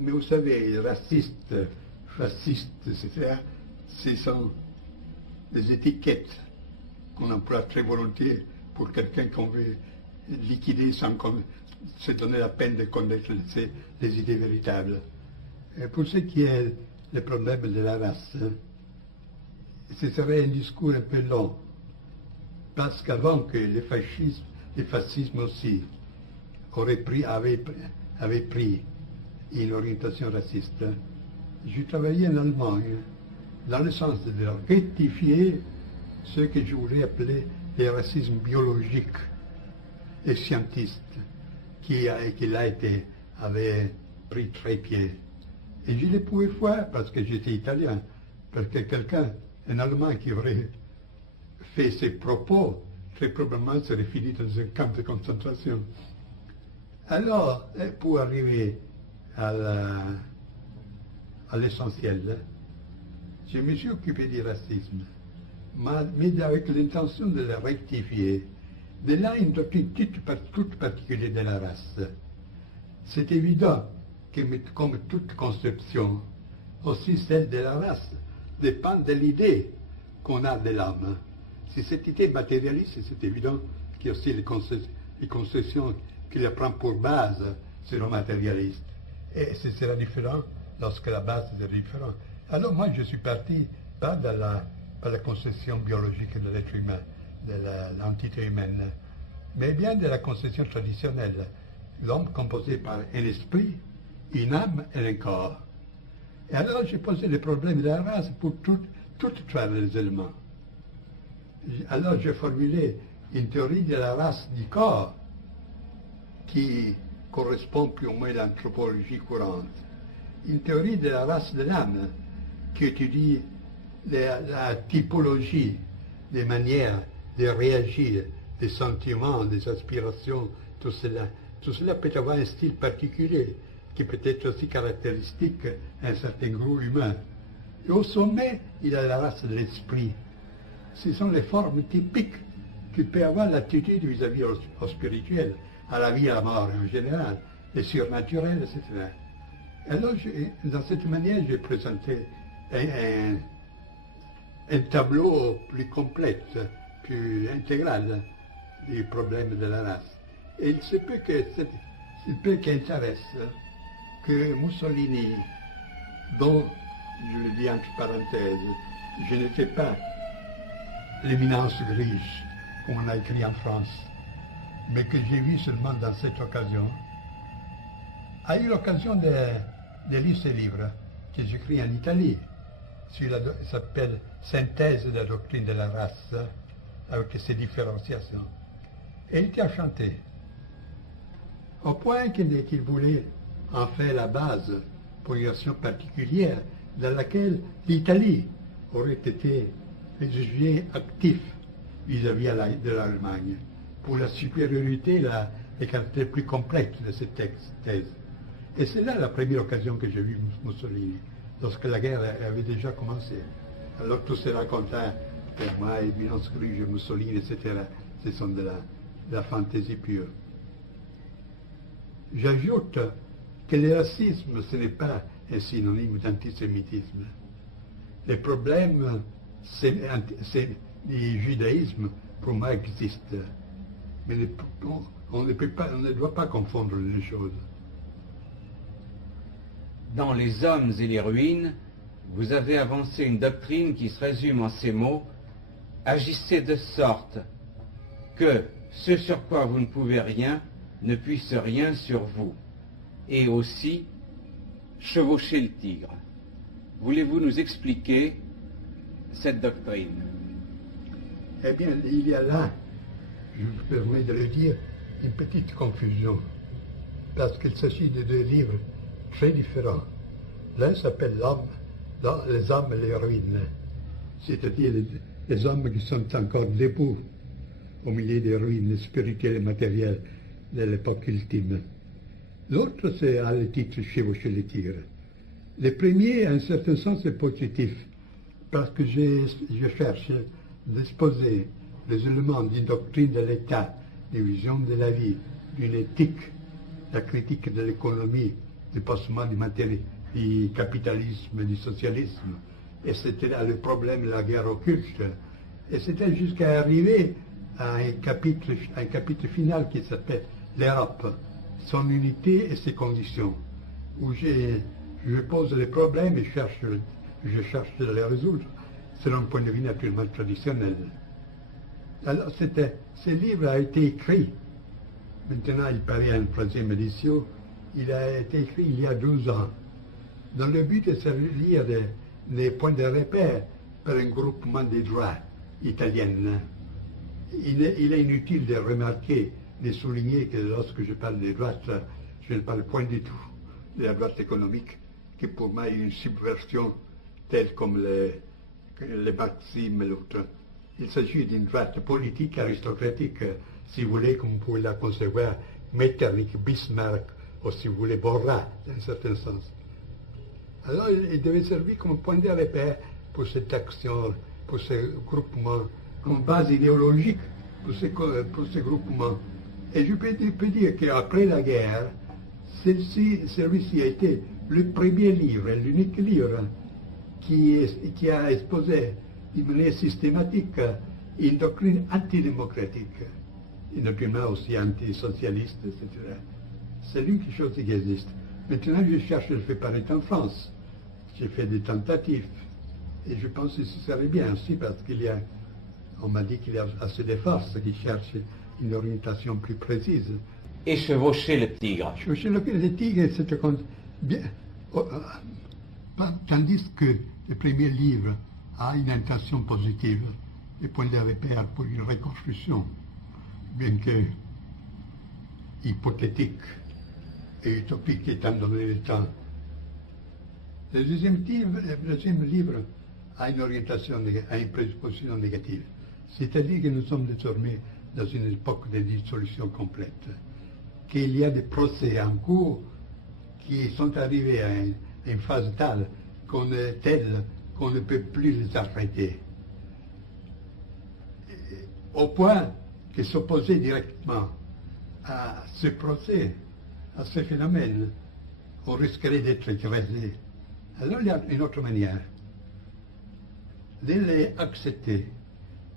Mais vous savez, raciste, fasciste, etc., ce sont des étiquettes qu'on emploie très volontiers pour quelqu'un qu'on veut liquider sans se donner la peine de connaître les idées véritables. Et pour ce qui est le problème de la race, ce serait un discours un peu long, parce qu'avant que le fascisme aussi avait pris une orientation raciste, je travaillais en Allemagne dans le sens de rectifier ce que je voulais appeler le racisme biologique et scientiste qui avait pris très pied. Et je ne pouvais faire parce que j'étais italien, parce que un Allemand qui aurait fait ces propos, très probablement serait fini dans un camp de concentration. Alors, pour arriver à l'essentiel, je me suis occupé du racisme, mais avec l'intention de le rectifier. De là, une doctrine toute particulière de la race. C'est évident que, comme toute conception, aussi celle de la race dépend de l'idée qu'on a de l'âme. Si cette idée matérialiste, c'est évident qu'il y a aussi les conceptions qu'il prend pour base seront matérialistes. Et ce sera différent lorsque la base est différente. Alors moi, je suis parti pas par la conception biologique de l'être humain, de l'entité humaine, mais bien de la conception traditionnelle. L'homme composé par un esprit, une âme et un corps. Et alors j'ai posé le problème de la race pour toutes les éléments. Alors j'ai formulé une théorie de la race du corps qui correspond plus ou moins à l'anthropologie courante. Une théorie de la race de l'âme qui étudie la typologie des manières de réagir, des sentiments, des aspirations, tout cela. Tout cela peut avoir un style particulier qui peut être aussi caractéristique à un certain groupe humain. Et au sommet, il y a la race de l'esprit. Ce sont les formes typiques qui peuvent avoir l'attitude vis-à-vis au spirituel, à la vie et à la mort en général, les surnaturels, etc. Alors, dans cette manière, j'ai présenté un tableau plus complet, plus intégral du problème de la race. Et il se peut qu'intéresse que Mussolini, dont, je le dis entre parenthèses, je n'étais pas l'éminence riche, comme on a écrit en France, mais que j'ai vu seulement dans cette occasion, a eu l'occasion de lire ce livre que j'écris en Italie, ça s'appelle Synthèse de la doctrine de la race, avec ses différenciations. Et il était enchanté, au point qu'il voulait en faire la base pour une action particulière dans laquelle l'Italie aurait été jugée active vis-à-vis de l'Allemagne, pour la supériorité et caractère plus complète de cette thèse. Et c'est là la première occasion que j'ai vu Mussolini, lorsque la guerre avait déjà commencé. Alors tout se racontait, pour moi, éminence riche, Mussolini, etc., ce sont de la fantaisie pure. J'ajoute que le racisme, ce n'est pas un synonyme d'antisémitisme. Le problème du judaïsme, pour moi, existe. Mais on ne doit pas confondre les choses. Dans Les Hommes et les ruines, vous avez avancé une doctrine qui se résume en ces mots: agissez de sorte que ce sur quoi vous ne pouvez rien ne puisse rien sur vous, et aussi chevauchez le tigre. Voulez-vous nous expliquer cette doctrine? Eh bien, il y a là, je me permets de le dire, une petite confusion, parce qu'il s'agit de deux livres très différents. L'un s'appelle les hommes et les ruines, c'est-à-dire les hommes qui sont encore debout au milieu des ruines spirituelles et matérielles de l'époque ultime. L'autre, c'est à le titre Chevaucher les tigres. Le premier, en un certain sens, est positif, parce que je cherche d'exposer les éléments d'une doctrine de l'État, d'une vision de la vie, d'une éthique, la critique de l'économie, du passement du matériel, du capitalisme, du socialisme. Et c'était là le problème de la guerre occulte. Et c'était jusqu'à arriver à un chapitre final qui s'appelle l'Europe, son unité et ses conditions, où je pose les problèmes et je cherche de les résoudre selon un point de vue naturellement traditionnel. Alors ce livre a été écrit, maintenant il paraît en 3e édition, il a été écrit il y a 12 ans, dans le but de servir des points de repère par un groupement des droits italiennes. Il est inutile de remarquer, de souligner que lorsque je parle des droites, je ne parle point du tout de la droite économique, qui pour moi est une subversion telle comme les marxisme et l'autre. Il s'agit d'une droite politique, aristocratique, si vous voulez, comme vous pouvez la concevoir, Metternich, Bismarck, ou si vous voulez, Borra, dans un certain sens. Alors il devait servir comme point de repère pour cette action, pour ce groupement, comme base idéologique pour ce groupement. Et je peux dire qu'après la guerre, celui-ci a été le premier livre, l'unique livre qui a exposé d'une manière systématique une doctrine antidémocratique, une doctrine aussi antisocialiste, etc. C'est l'unique chose qui existe. Maintenant, je cherche de le faire paraître en France. J'ai fait des tentatives. Et je pense que ce serait bien aussi parce on m'a dit qu'il y a assez de forces qui cherchent une orientation plus précise. Et chevaucher le tigre. Chevaucher le tigre, c'est bien. Tandis que le premier livre a une intention positive, et point de repère pour une reconstruction, bien que hypothétique et utopique étant donné le temps. Le deuxième livre a une orientation, a une prédisposition négative. C'est-à-dire que nous sommes désormais dans une époque de dissolution complète, qu'il y a des procès en cours qui sont arrivés à une phase telle qu'on ne peut plus les arrêter. Au point que s'opposer directement à ce procès, à ce phénomène, on risquerait d'être écrasé. Alors il y a une autre manière de les accepter,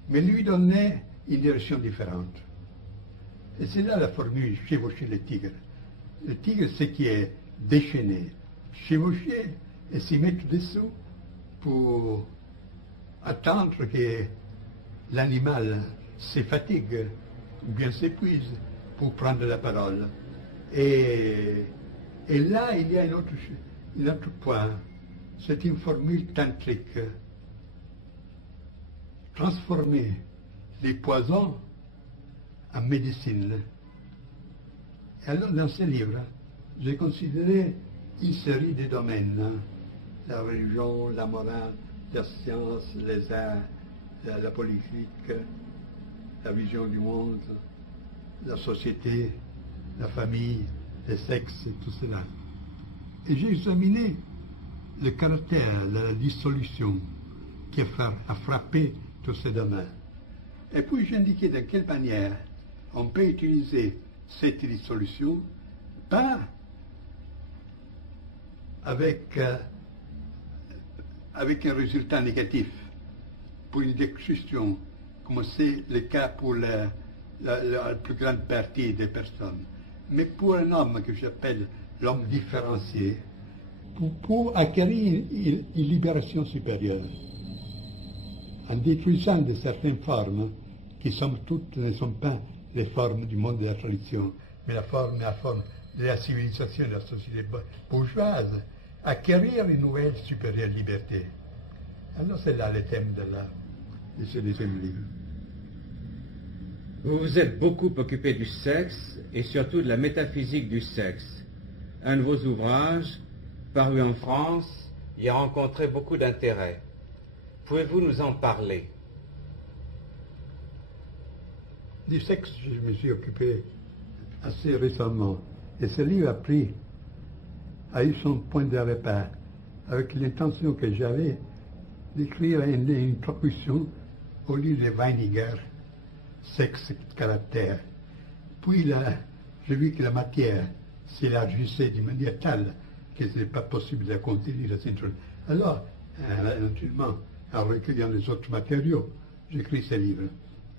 mais lui donner une direction différente. Et c'est là la formule chevaucher le tigre. Le tigre, c'est qui est déchaîné, chevaucher et s'y mettre dessous pour attendre que l'animal se fatigue ou bien s'épuise pour prendre la parole. Et là, il y a un autre point. C'est une formule tantrique. Transformer les poisons en médecine. Et alors, dans ce livre, j'ai considéré une série de domaines. La religion, la morale, la science, les arts, la politique, la vision du monde, la société, la famille, le sexe, et tout cela. Et j'ai examiné le caractère de la dissolution qui a frappé tous ces domaines. Et puis j'ai indiqué de quelle manière on peut utiliser cette dissolution, pas avec un résultat négatif pour une destruction, comme c'est le cas pour la plus grande partie des personnes, mais pour un homme que j'appelle l'homme différencié, pour acquérir une libération supérieure, en détruisant de certaines formes qui somme toute ne sont pas les formes du monde de la tradition, mais la forme de la civilisation de la société bourgeoise, acquérir une nouvelle supérieure liberté. Alors c'est là le thème de ce deuxième livre. Vous vous êtes beaucoup occupé du sexe et surtout de la métaphysique du sexe. Un de vos ouvrages, paru en France, y a rencontré beaucoup d'intérêt. Pouvez-vous nous en parler? Du sexe, je me suis occupé assez récemment. Et ce livre a eu son point de repère, avec l'intention que j'avais d'écrire une introduction au livre de Weininger, Sexe et caractère. Puis j'ai vu que la matière s'élargissait d'une manière telle que ce n'est pas possible de contenir la centrale. Alors, naturellement, en recueillant les autres matériaux, j'écris ce livre.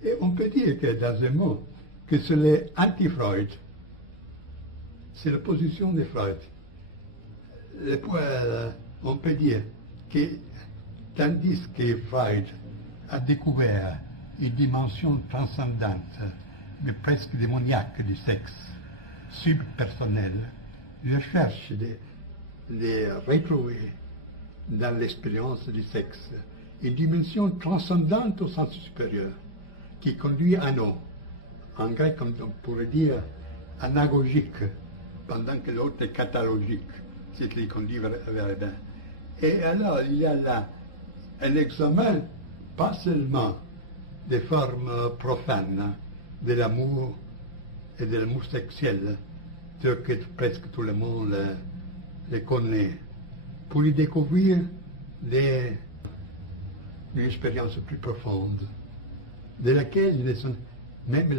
Et on peut dire que, dans un mot, que c'est l'anti-Freud. C'est la position de Freud. On peut dire que, tandis que Freud a découvert une dimension transcendante, mais presque démoniaque du sexe, subpersonnel, je cherche de retrouver dans l'expérience du sexe une dimension transcendante au sens supérieur, qui conduit à nous. En grec, on pourrait dire anagogique, pendant que l'autre est catalogique, c'est qui conduit vers le bien. Et alors, il y a là un examen, pas seulement des formes profanes de l'amour et de l'amour sexuel, tel que presque tout le monde les connaît, pour y découvrir une expérience plus profonde, de laquelle même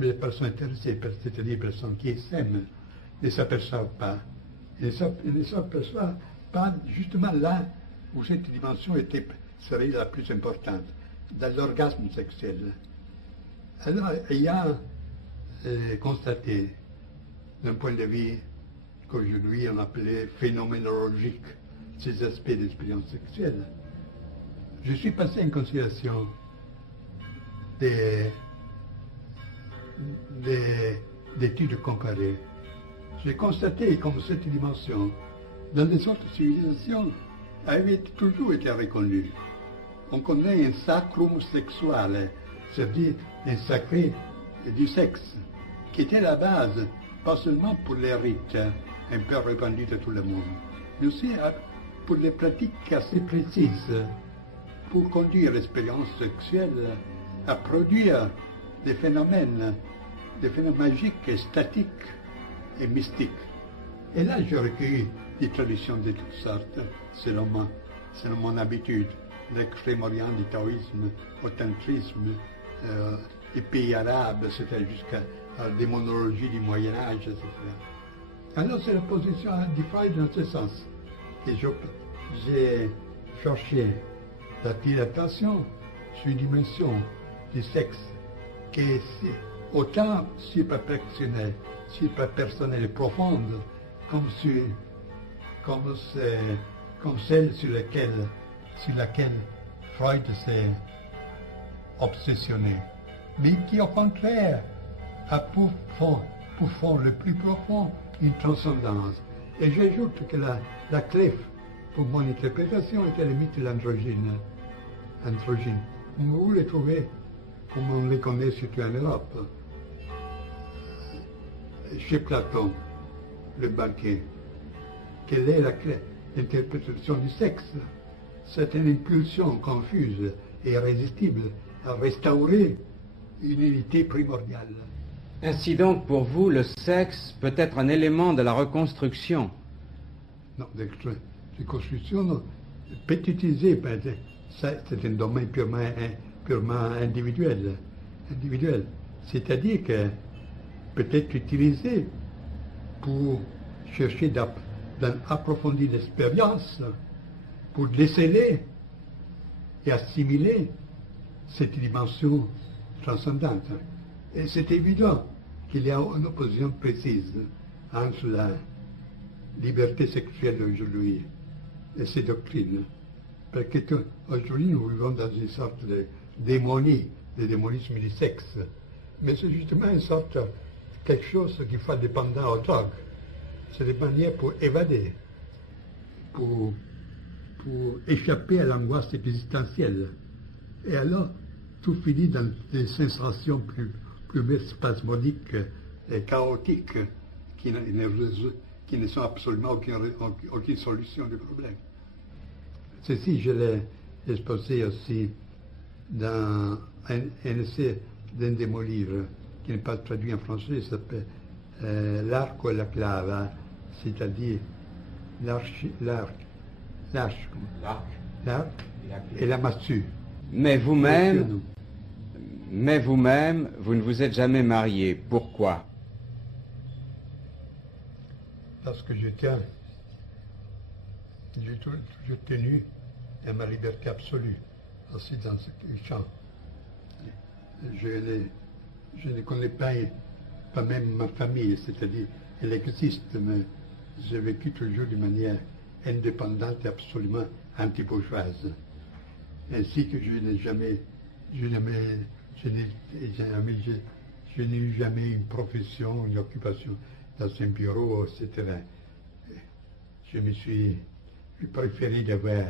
les personnes intéressées, c'est-à-dire les personnes qui s'aiment, ne s'aperçoivent pas. Ils ne s'aperçoivent pas justement là où cette dimension serait la plus importante, dans l'orgasme sexuel. Alors, il y a constaté, d'un point de vue qu'aujourd'hui on appelait phénoménologique, ces aspects d'expérience sexuelle. Je suis passé en considération d'études comparées. J'ai constaté comme cette dimension, dans les autres civilisations, avait toujours été reconnue. On connaît un sacrum sexual, c'est-à-dire un sacré du sexe, qui était la base, pas seulement pour les rites, un peu répandus de tout le monde, mais aussi pour les pratiques assez précises, pour conduire l'expérience sexuelle à produire des phénomènes magiques, statiques et mystiques. Et là, j'ai recueilli des traditions de toutes sortes, selon mon habitude, l'extrême-orient du taoïsme, au tantrisme, les pays arabes, c'était jusqu'à la démonologie du Moyen-Âge, etc. Alors, c'est la position du Freud dans ce sens. Et j'ai cherché d'attirer l'attention sur une dimension du sexe qui est autant superpersonnelle et profonde comme celle sur laquelle Freud s'est obsessionné, mais qui au contraire a pour fond le plus profond une transcendance. Et j'ajoute que la clé pour mon interprétation était le mythe de l'androgyne. Vous les trouvez comme on les connaît surtout en Europe. Chez Platon, le banquet, quelle est l'interprétation du sexe? C'est une impulsion confuse et irrésistible à restaurer une unité primordiale. Ainsi donc, pour vous, le sexe peut être un élément de la reconstruction? Non, de reconstruction pétitisée, c'est un domaine purement individuel. C'est-à-dire que peut être utilisé pour chercher d'approfondir l'expérience, pour déceler et assimiler cette dimension transcendante. Et c'est évident qu'il y a une opposition précise entre liberté sexuelle aujourd'hui et ses doctrines. Parce qu'aujourd'hui, nous vivons dans une sorte de démonisme du sexe. Mais c'est justement une sorte, quelque chose qui fait dépendant aux drogues. C'est des manières pour évader, pour échapper à l'angoisse existentielle. Et alors, tout finit dans des sensations plus spasmodiques et chaotiques qui ne sont absolument aucune solution du problème. Ceci, je l'ai exposé aussi dans un essai d'un de mes livres, qui n'est pas traduit en français, s'appelle L'arco et la clava, c'est-à-dire l'arc et la massue. Mais vous-même, vous ne vous êtes jamais marié. Pourquoi? Parce que j'ai toujours tenu à ma liberté absolue, aussi dans ce champ. Je ne connais pas même ma famille, c'est-à-dire, elle existe, mais j'ai vécu toujours d'une manière indépendante et absolument anti-bourgeoise. Ainsi que je n'ai eu jamais une profession, une occupation dans un bureau, etc. Je me suis préféré d'avoir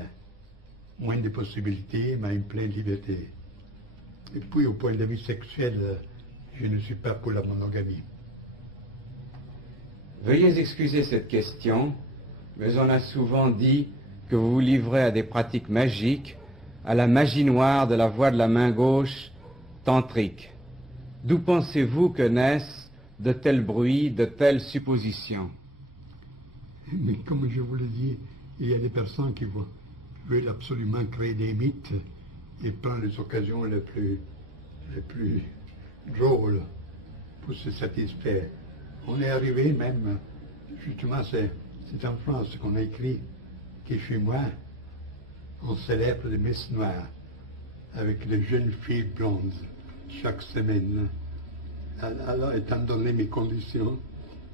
moins de possibilités, mais une pleine liberté. Et puis, au point de vue sexuel, je ne suis pas pour la monogamie. Veuillez excuser cette question, mais on a souvent dit que vous vous livrez à des pratiques magiques, à la magie noire de la voix de la main gauche tantrique. D'où pensez-vous que naissent de tels bruits, de telles suppositions? Mais comme je vous l'ai dit, il y a des personnes qui veulent absolument créer des mythes et prendre les occasions les plus drôles pour se satisfaire. On est arrivé même, justement, c'est en France qu'on a écrit que chez moi, on célèbre les messes noires avec les jeunes filles blondes chaque semaine. Alors, étant donné mes conditions,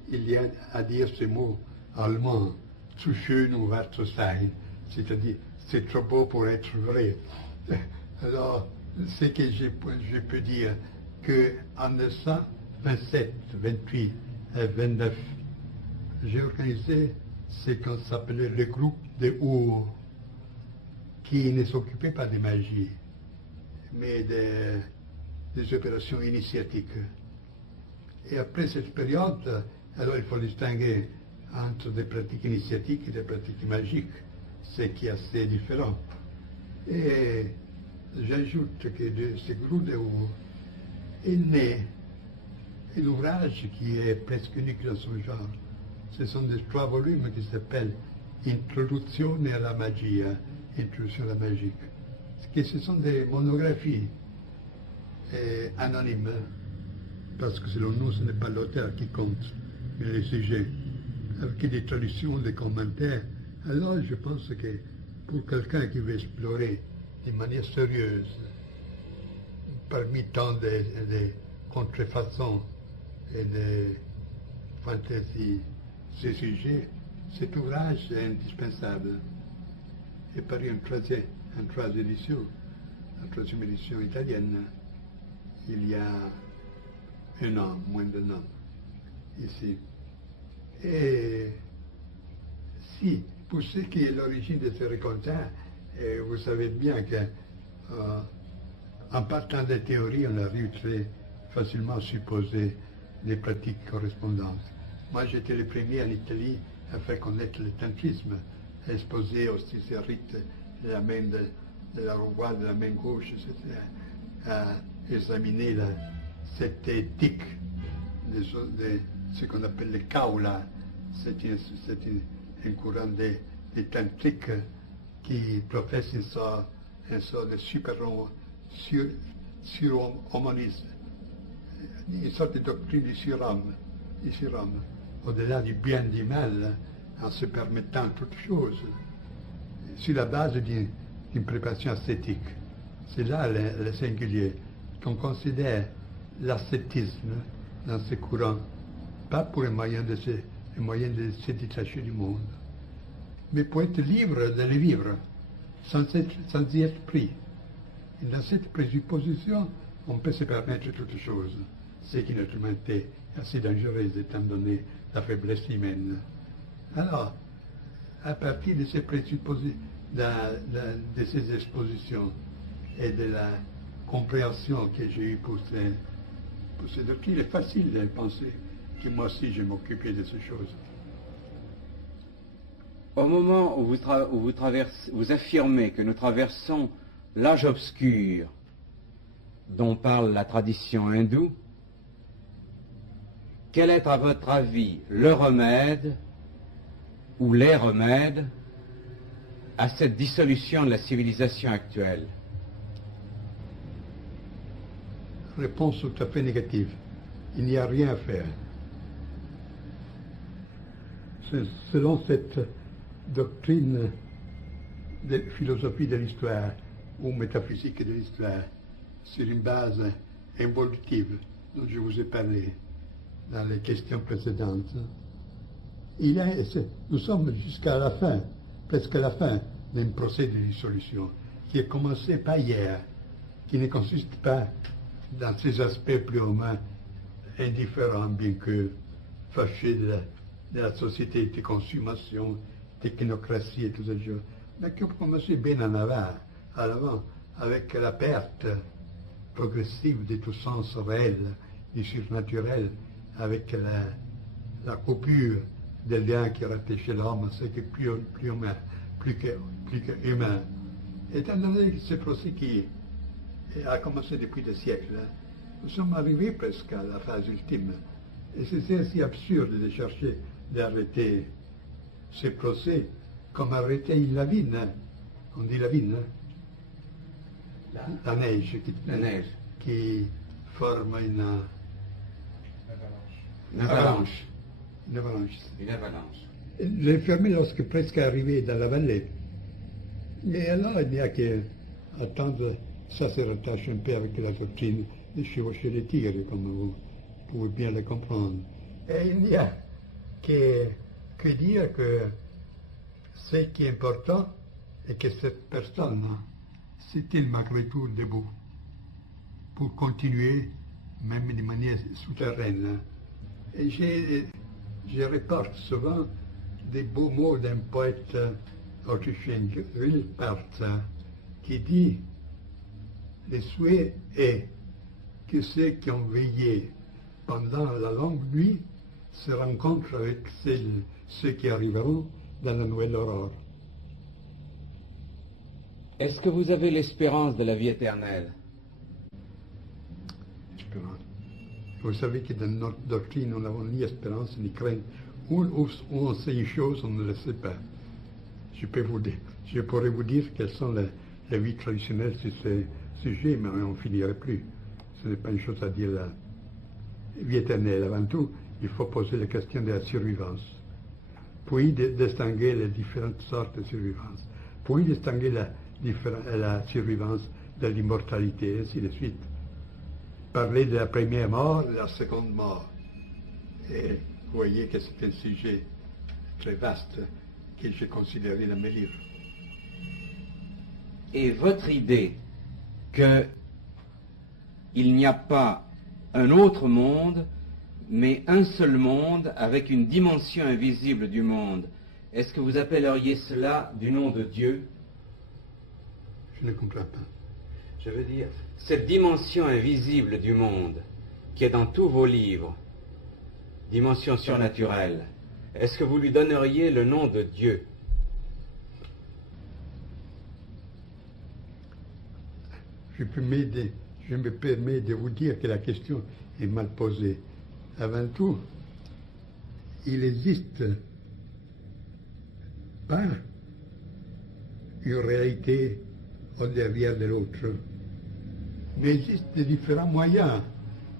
il y a à dire ce mot allemand, zu schön um wahr zu sein, c'est-à-dire c'est trop beau pour être vrai. Alors, ce que je peux dire, qu'en 1927, 28 et 29, j'ai organisé ce qu'on s'appelait le groupe de Our, qui ne s'occupait pas de magie, mais des opérations initiatiques. Et après cette période, alors il faut distinguer entre des pratiques initiatiques et des pratiques magiques, ce qui est assez différent. Et j'ajoute que de ce groupe de Our est né un ouvrage qui est presque unique dans son genre. Ce sont des 3 volumes qui s'appellent Introduzione alla magia, Introduction à la magie. Ce sont des monographies anonymes, parce que selon nous, ce n'est pas l'auteur qui compte, mais le sujet, avec des traductions, des commentaires. Alors je pense que pour quelqu'un qui veut explorer de manière sérieuse, parmi tant de contrefaçons et de fantaisies, ce sujet, cet ouvrage est indispensable. Et paru en troisième édition italienne, il y a un an, moins d'un an, ici. Et si, pour ce qui est l'origine de ce récoltat, vous savez bien qu'en partant des théories, on arrive très facilement à supposer des pratiques correspondantes. Moi, j'étais le premier en Italie à faire connaître le tantrisme, à exposer aussi ces rites de la main de la roi, de la main gauche, etc., à examiner cette éthique de ce qu'on appelle le kaula. C'est un courant de tantrique qui professe une sorte de surhomanisme, une sorte de doctrine du surhomme, au-delà du bien et du mal, en se permettant toutes choses, sur la base d'une préparation ascétique. C'est là le singulier, qu'on considère l'ascétisme dans ce courant, pas pour un moyen de se un moyen de se détacher du monde. Mais pour être libre de le vivre, sans y être pris. Et dans cette présupposition, on peut se permettre toutes choses, ce qui naturellement est assez dangereux étant donné la faiblesse humaine. Alors, à partir de ces présuppositions, de ces expositions et de la compréhension que j'ai eue pour ces doctrines, il est facile de penser que moi aussi je m'occupais de ces choses. Au moment où vous affirmez que nous traversons l'âge obscur dont parle la tradition hindoue, quel est à votre avis le remède ou les remèdes à cette dissolution de la civilisation actuelle? Réponse tout à fait négative. Il n'y a rien à faire. Selon cette doctrine de philosophie de l'histoire ou métaphysique de l'histoire, sur une base involutive dont je vous ai parlé dans les questions précédentes, nous sommes jusqu'à la fin, presque à la fin d'un procès de dissolution qui a commencé pas hier, qui ne consiste pas dans ses aspects plus ou moins indifférents, bien que fâchés de la société de consommation, technocratie et tout ça, mais qui ont commencé bien en avant, avec la perte progressive de tout sens réel, du surnaturel, avec la coupure des liens qui rattachaient l'homme à ce qui est plus humain, plus que humain. Étant donné ce procès qui a commencé depuis des siècles, nous sommes arrivés presque à la phase ultime. Et c'est assez absurde de chercher d'arrêter ces procès comme arrêter une lavine. On dit lavine, la neige qui forme une avalanche. Une avalanche. J'ai fermé lorsque presque arrivé dans la vallée. Et alors, il n'y a qu'à attendre, ça se rattache un peu avec la doctrine de chevaucher les tigres, comme vous pouvez bien le comprendre. Et il n'y a que dire que ce qui est important est que cette personne s'est-il malgré tout debout pour continuer, même de manière souterraine. Et je reporte souvent des beaux mots d'un poète autrichien, Rilpart, qui dit « Le souhait est que ceux qui ont veillé pendant la longue nuit se rencontrent avec ceux qui arriveront dans la nouvelle aurore. » Est-ce que vous avez l'espérance de la vie éternelle? Espérance. Vous savez que dans notre doctrine, nous n'avons ni espérance ni crainte. Où on sait une chose, on ne le sait pas. Je pourrais vous dire quelles sont les vies traditionnelles sur ce sujet, mais on ne finirait plus. Ce n'est pas une chose à dire la vie éternelle. Avant tout, il faut poser la question de la survivance. Puis distinguer les différentes sortes de survivance. Puis distinguer la survivance de l'immortalité, et ainsi de suite. Parler de la première mort et de la seconde mort. Et vous voyez que c'est un sujet très vaste que j'ai considéré dans mes livres. Et votre idée qu'il n'y a pas un autre monde, mais un seul monde avec une dimension invisible du monde, est-ce que vous appelleriez cela du nom de Dieu? Je ne comprends pas. Je veux dire, cette dimension invisible du monde, qui est dans tous vos livres, dimension surnaturelle, est-ce que vous lui donneriez le nom de Dieu? Je me permets de vous dire que la question est mal posée. Avant tout, il n'existe pas une réalité au derrière de l'autre, mais il existe de différents moyens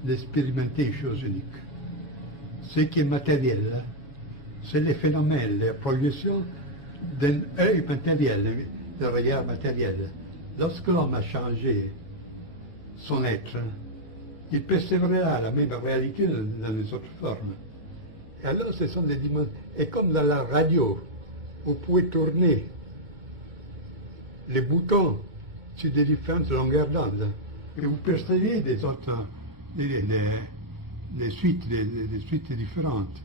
d'expérimenter une chose unique. Ce qui est matériel, c'est les phénomènes, les projections d'un œil matériel, d'un regard matériel. Lorsque l'homme a changé son être, il persévérera la même réalité dans les autres formes. Et alors, ce sont des dimensions. Et comme dans la radio, vous pouvez tourner les boutons sur des différentes longueurs d'onde. Et vous percevez des autres, des suites différentes.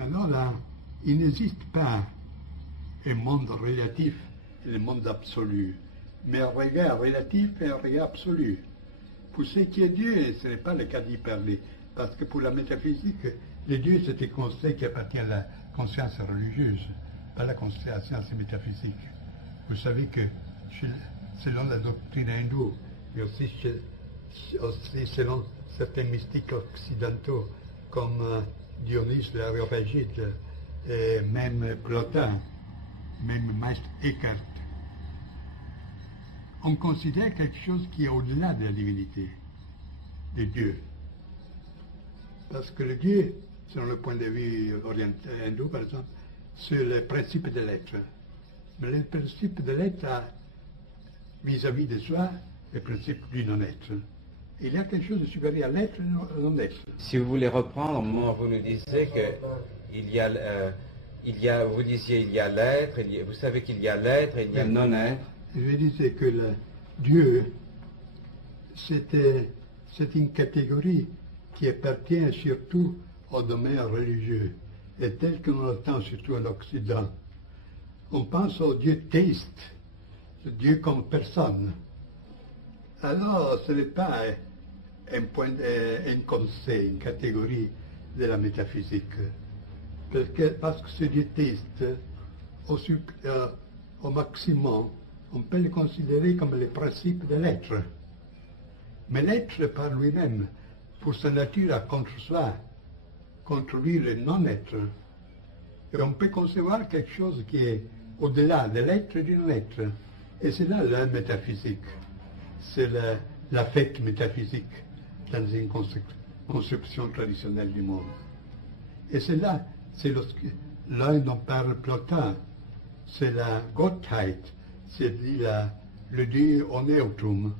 Alors là, il n'existe pas un monde relatif et un monde absolu, mais un regard relatif et un regard absolu. Pour ce qui est Dieu, ce n'est pas le cas d'y parler, parce que pour la métaphysique, le Dieu c'est un concept qui appartient à la conscience religieuse, pas à la conscience métaphysique. Vous savez que selon la doctrine hindoue, et aussi selon certains mystiques occidentaux, comme Dionys l'Aréopagite, et même Plotin, même Maître Eckhart, on considère quelque chose qui est au-delà de la divinité, de Dieu. Parce que le Dieu, selon le point de vue oriental, hindou par exemple, c'est le principe de l'être. Mais le principe de l'être a, vis-à-vis de soi, le principe du non-être. Il y a quelque chose de supérieur à l'être et au non-être. Si vous voulez reprendre, moi, vous nous disiez que vous disiez il y a l'être, vous savez qu'il y a l'être et il y a le non-être. Je disais que Dieu, c'est une catégorie qui appartient surtout au domaine religieux, et tel que l'on l'entend surtout en Occident. On pense au Dieu théiste, le Dieu comme personne. Alors, ce n'est pas un concept, une catégorie de la métaphysique. Parce que ce Dieu théiste, au maximum, on peut le considérer comme le principe de l'être. Mais l'être par lui-même, pour sa nature, a contre soi, contre lui le non-être. Et on peut concevoir quelque chose qui est au-delà de l'être et du non-être. Et c'est là la métaphysique. C'est l'affect métaphysique dans une conception traditionnelle du monde. Et c'est là, c'est l'un dont parle Plotin, c'est la Gottheit, c'est-à-dire le Dieu au neutrum,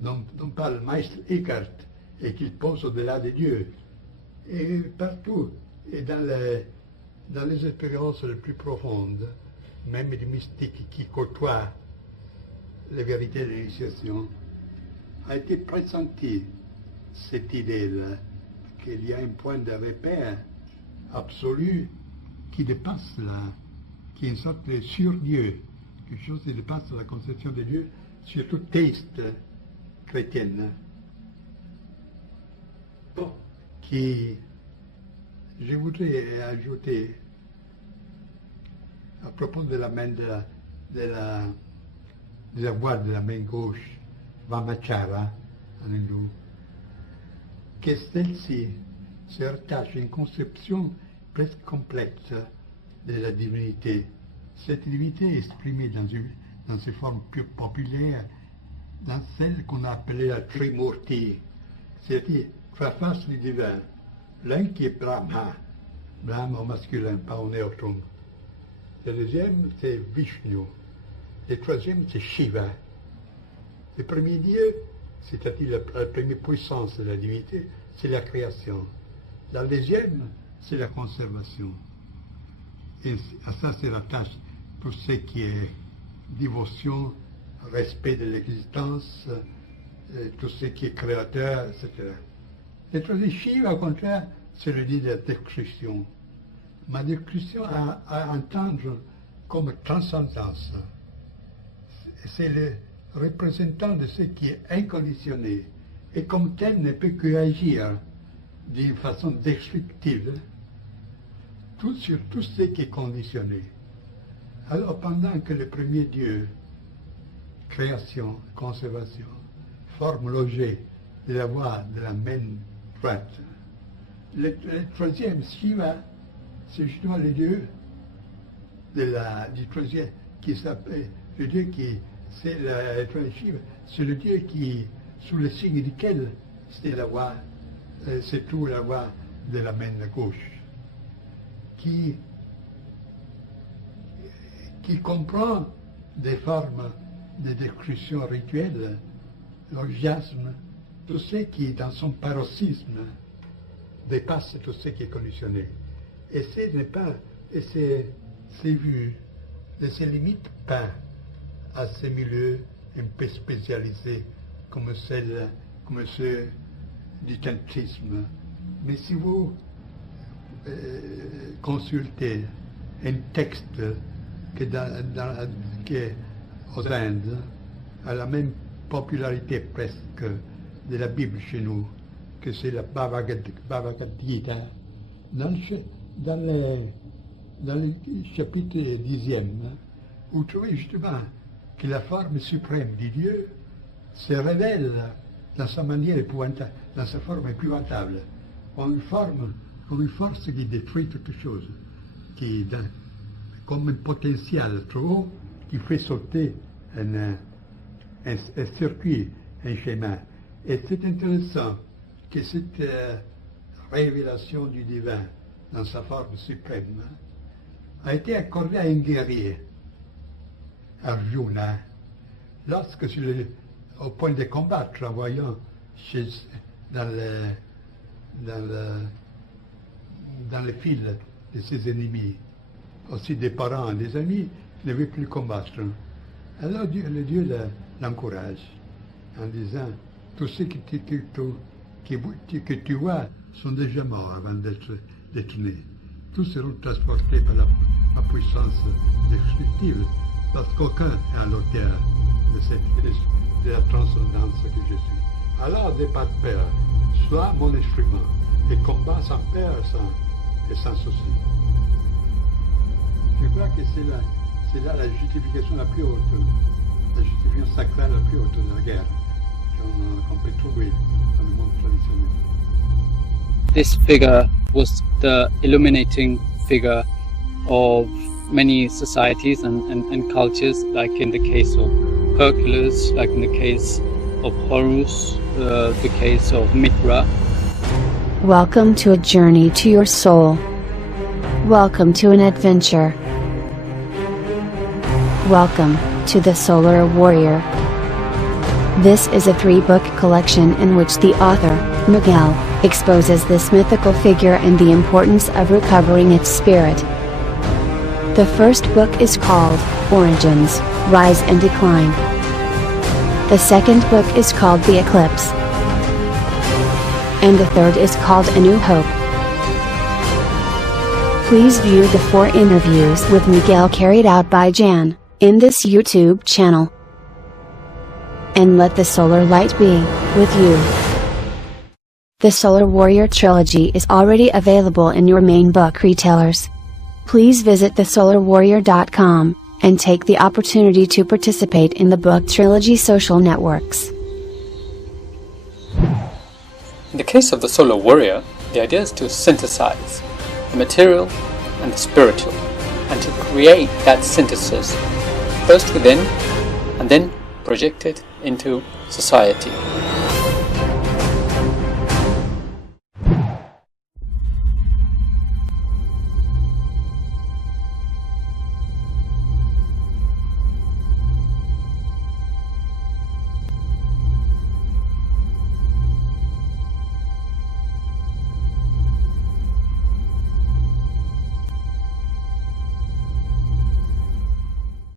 dont parle Maître Eckhart, et qu'il pose au-delà de Dieu. Et partout, et dans les expériences les plus profondes, même des mystiques qui côtoient les vérités de l'initiation, a été pressenti cette idée-là, qu'il y a un point de repère absolu qui dépasse qui est une sorte de sur-Dieu, quelque chose qui dépasse la conception de Dieu, surtout théiste chrétienne, qui, je voudrais ajouter, à propos de la main de la voix de la main gauche, Vamachara, en hindou, que celle-ci se rattache à une conception presque complète de la divinité. Cette divinité est exprimée dans ses formes plus populaires, dans celle qu'on a appelée la Trimurti, c'est-à-dire trois faces du divin. L'un qui est Brahma au masculin, pas au neutrum. Le deuxième, c'est Vishnu. Le troisième, c'est Shiva. Le premier Dieu, c'est-à-dire la première puissance de la divinité, c'est la création. La deuxième, c'est la conservation. Et à ça se rattache tout ce qui est dévotion, respect de l'existence, tout ce qui est créateur, etc. Le troisième, Shiva, au contraire, c'est le dieu de la destruction. Ma destruction à entendre comme transcendance. C'est le représentant de ce qui est inconditionné, et comme tel ne peut que agir d'une façon destructive sur tout ce qui est conditionné. Alors pendant que le premier Dieu, création, conservation, forme l'objet de la voix de la main droite, le troisième, Shiva, c'est justement le Dieu du troisième qui s'appelle, le Dieu qui, c'est le troisième Shiva, c'est le Dieu qui, sous le signe duquel c'est la voix, c'est tout la voix de la main gauche, qui comprend des formes de destruction rituelle, l'orgiasme, tout ce qui est dans son paroxysme dépasse tout ce qui est conditionné. Et ce n'est pas, et c'est vu, ne se limite pas à ces milieux un peu spécialisés comme ceux du tantrisme. Mais si vous consultez un texte qui aux Indes a la même popularité presque de la Bible chez nous, que c'est la Bhagavad Gita, dans le chapitre 10e, vous trouvez justement que la forme suprême de Dieu se révèle dans sa manière épouvantable, dans sa forme épouvantable, comme une force qui détruit toute chose, qui comme un potentiel trop haut qui fait sauter un circuit, un schéma. Et c'est intéressant que cette révélation du divin dans sa forme suprême a été accordée à un guerrier, Arjuna, lorsque au point de combattre, en voyant dans le fil de ses ennemis, aussi des parents, des amis, ne veut plus combattre. Alors le Dieu l'encourage en disant, tous ceux que tu vois sont déjà morts avant d'être nés. Tous seront transportés par la puissance destructive, parce qu'aucun est à l'auteur de la transcendance que je suis. Alors, n'aie pas de peur, sois mon instrument, et combat sans peur et sans souci. Je crois que c'est là la justification la plus haute, la justification sacrale la plus haute de la guerre qu'on peut trouver dans le monde traditionnel. This figure was the illuminating figure of many societies and cultures, like in the case of Hercules, like in the case of Horus, the case of Mithra. Welcome to a journey to your soul. Welcome to an adventure. Welcome to the Solar Warrior. This is a 3-book collection in which the author, Miguel, exposes this mythical figure and the importance of recovering its spirit. The first book is called Origins, Rise and Decline. The second book is called The Eclipse. And the third is called A New Hope. Please view the 4 interviews with Miguel carried out by Jan in this YouTube channel. And let the solar light be with you. The Solar Warrior Trilogy is already available in your main book retailers. Please visit thesolarwarrior.com and take the opportunity to participate in the book trilogy social networks. In the case of the Solar Warrior, the idea is to synthesize the material and the spiritual, and to create that synthesis first within and then project it into society.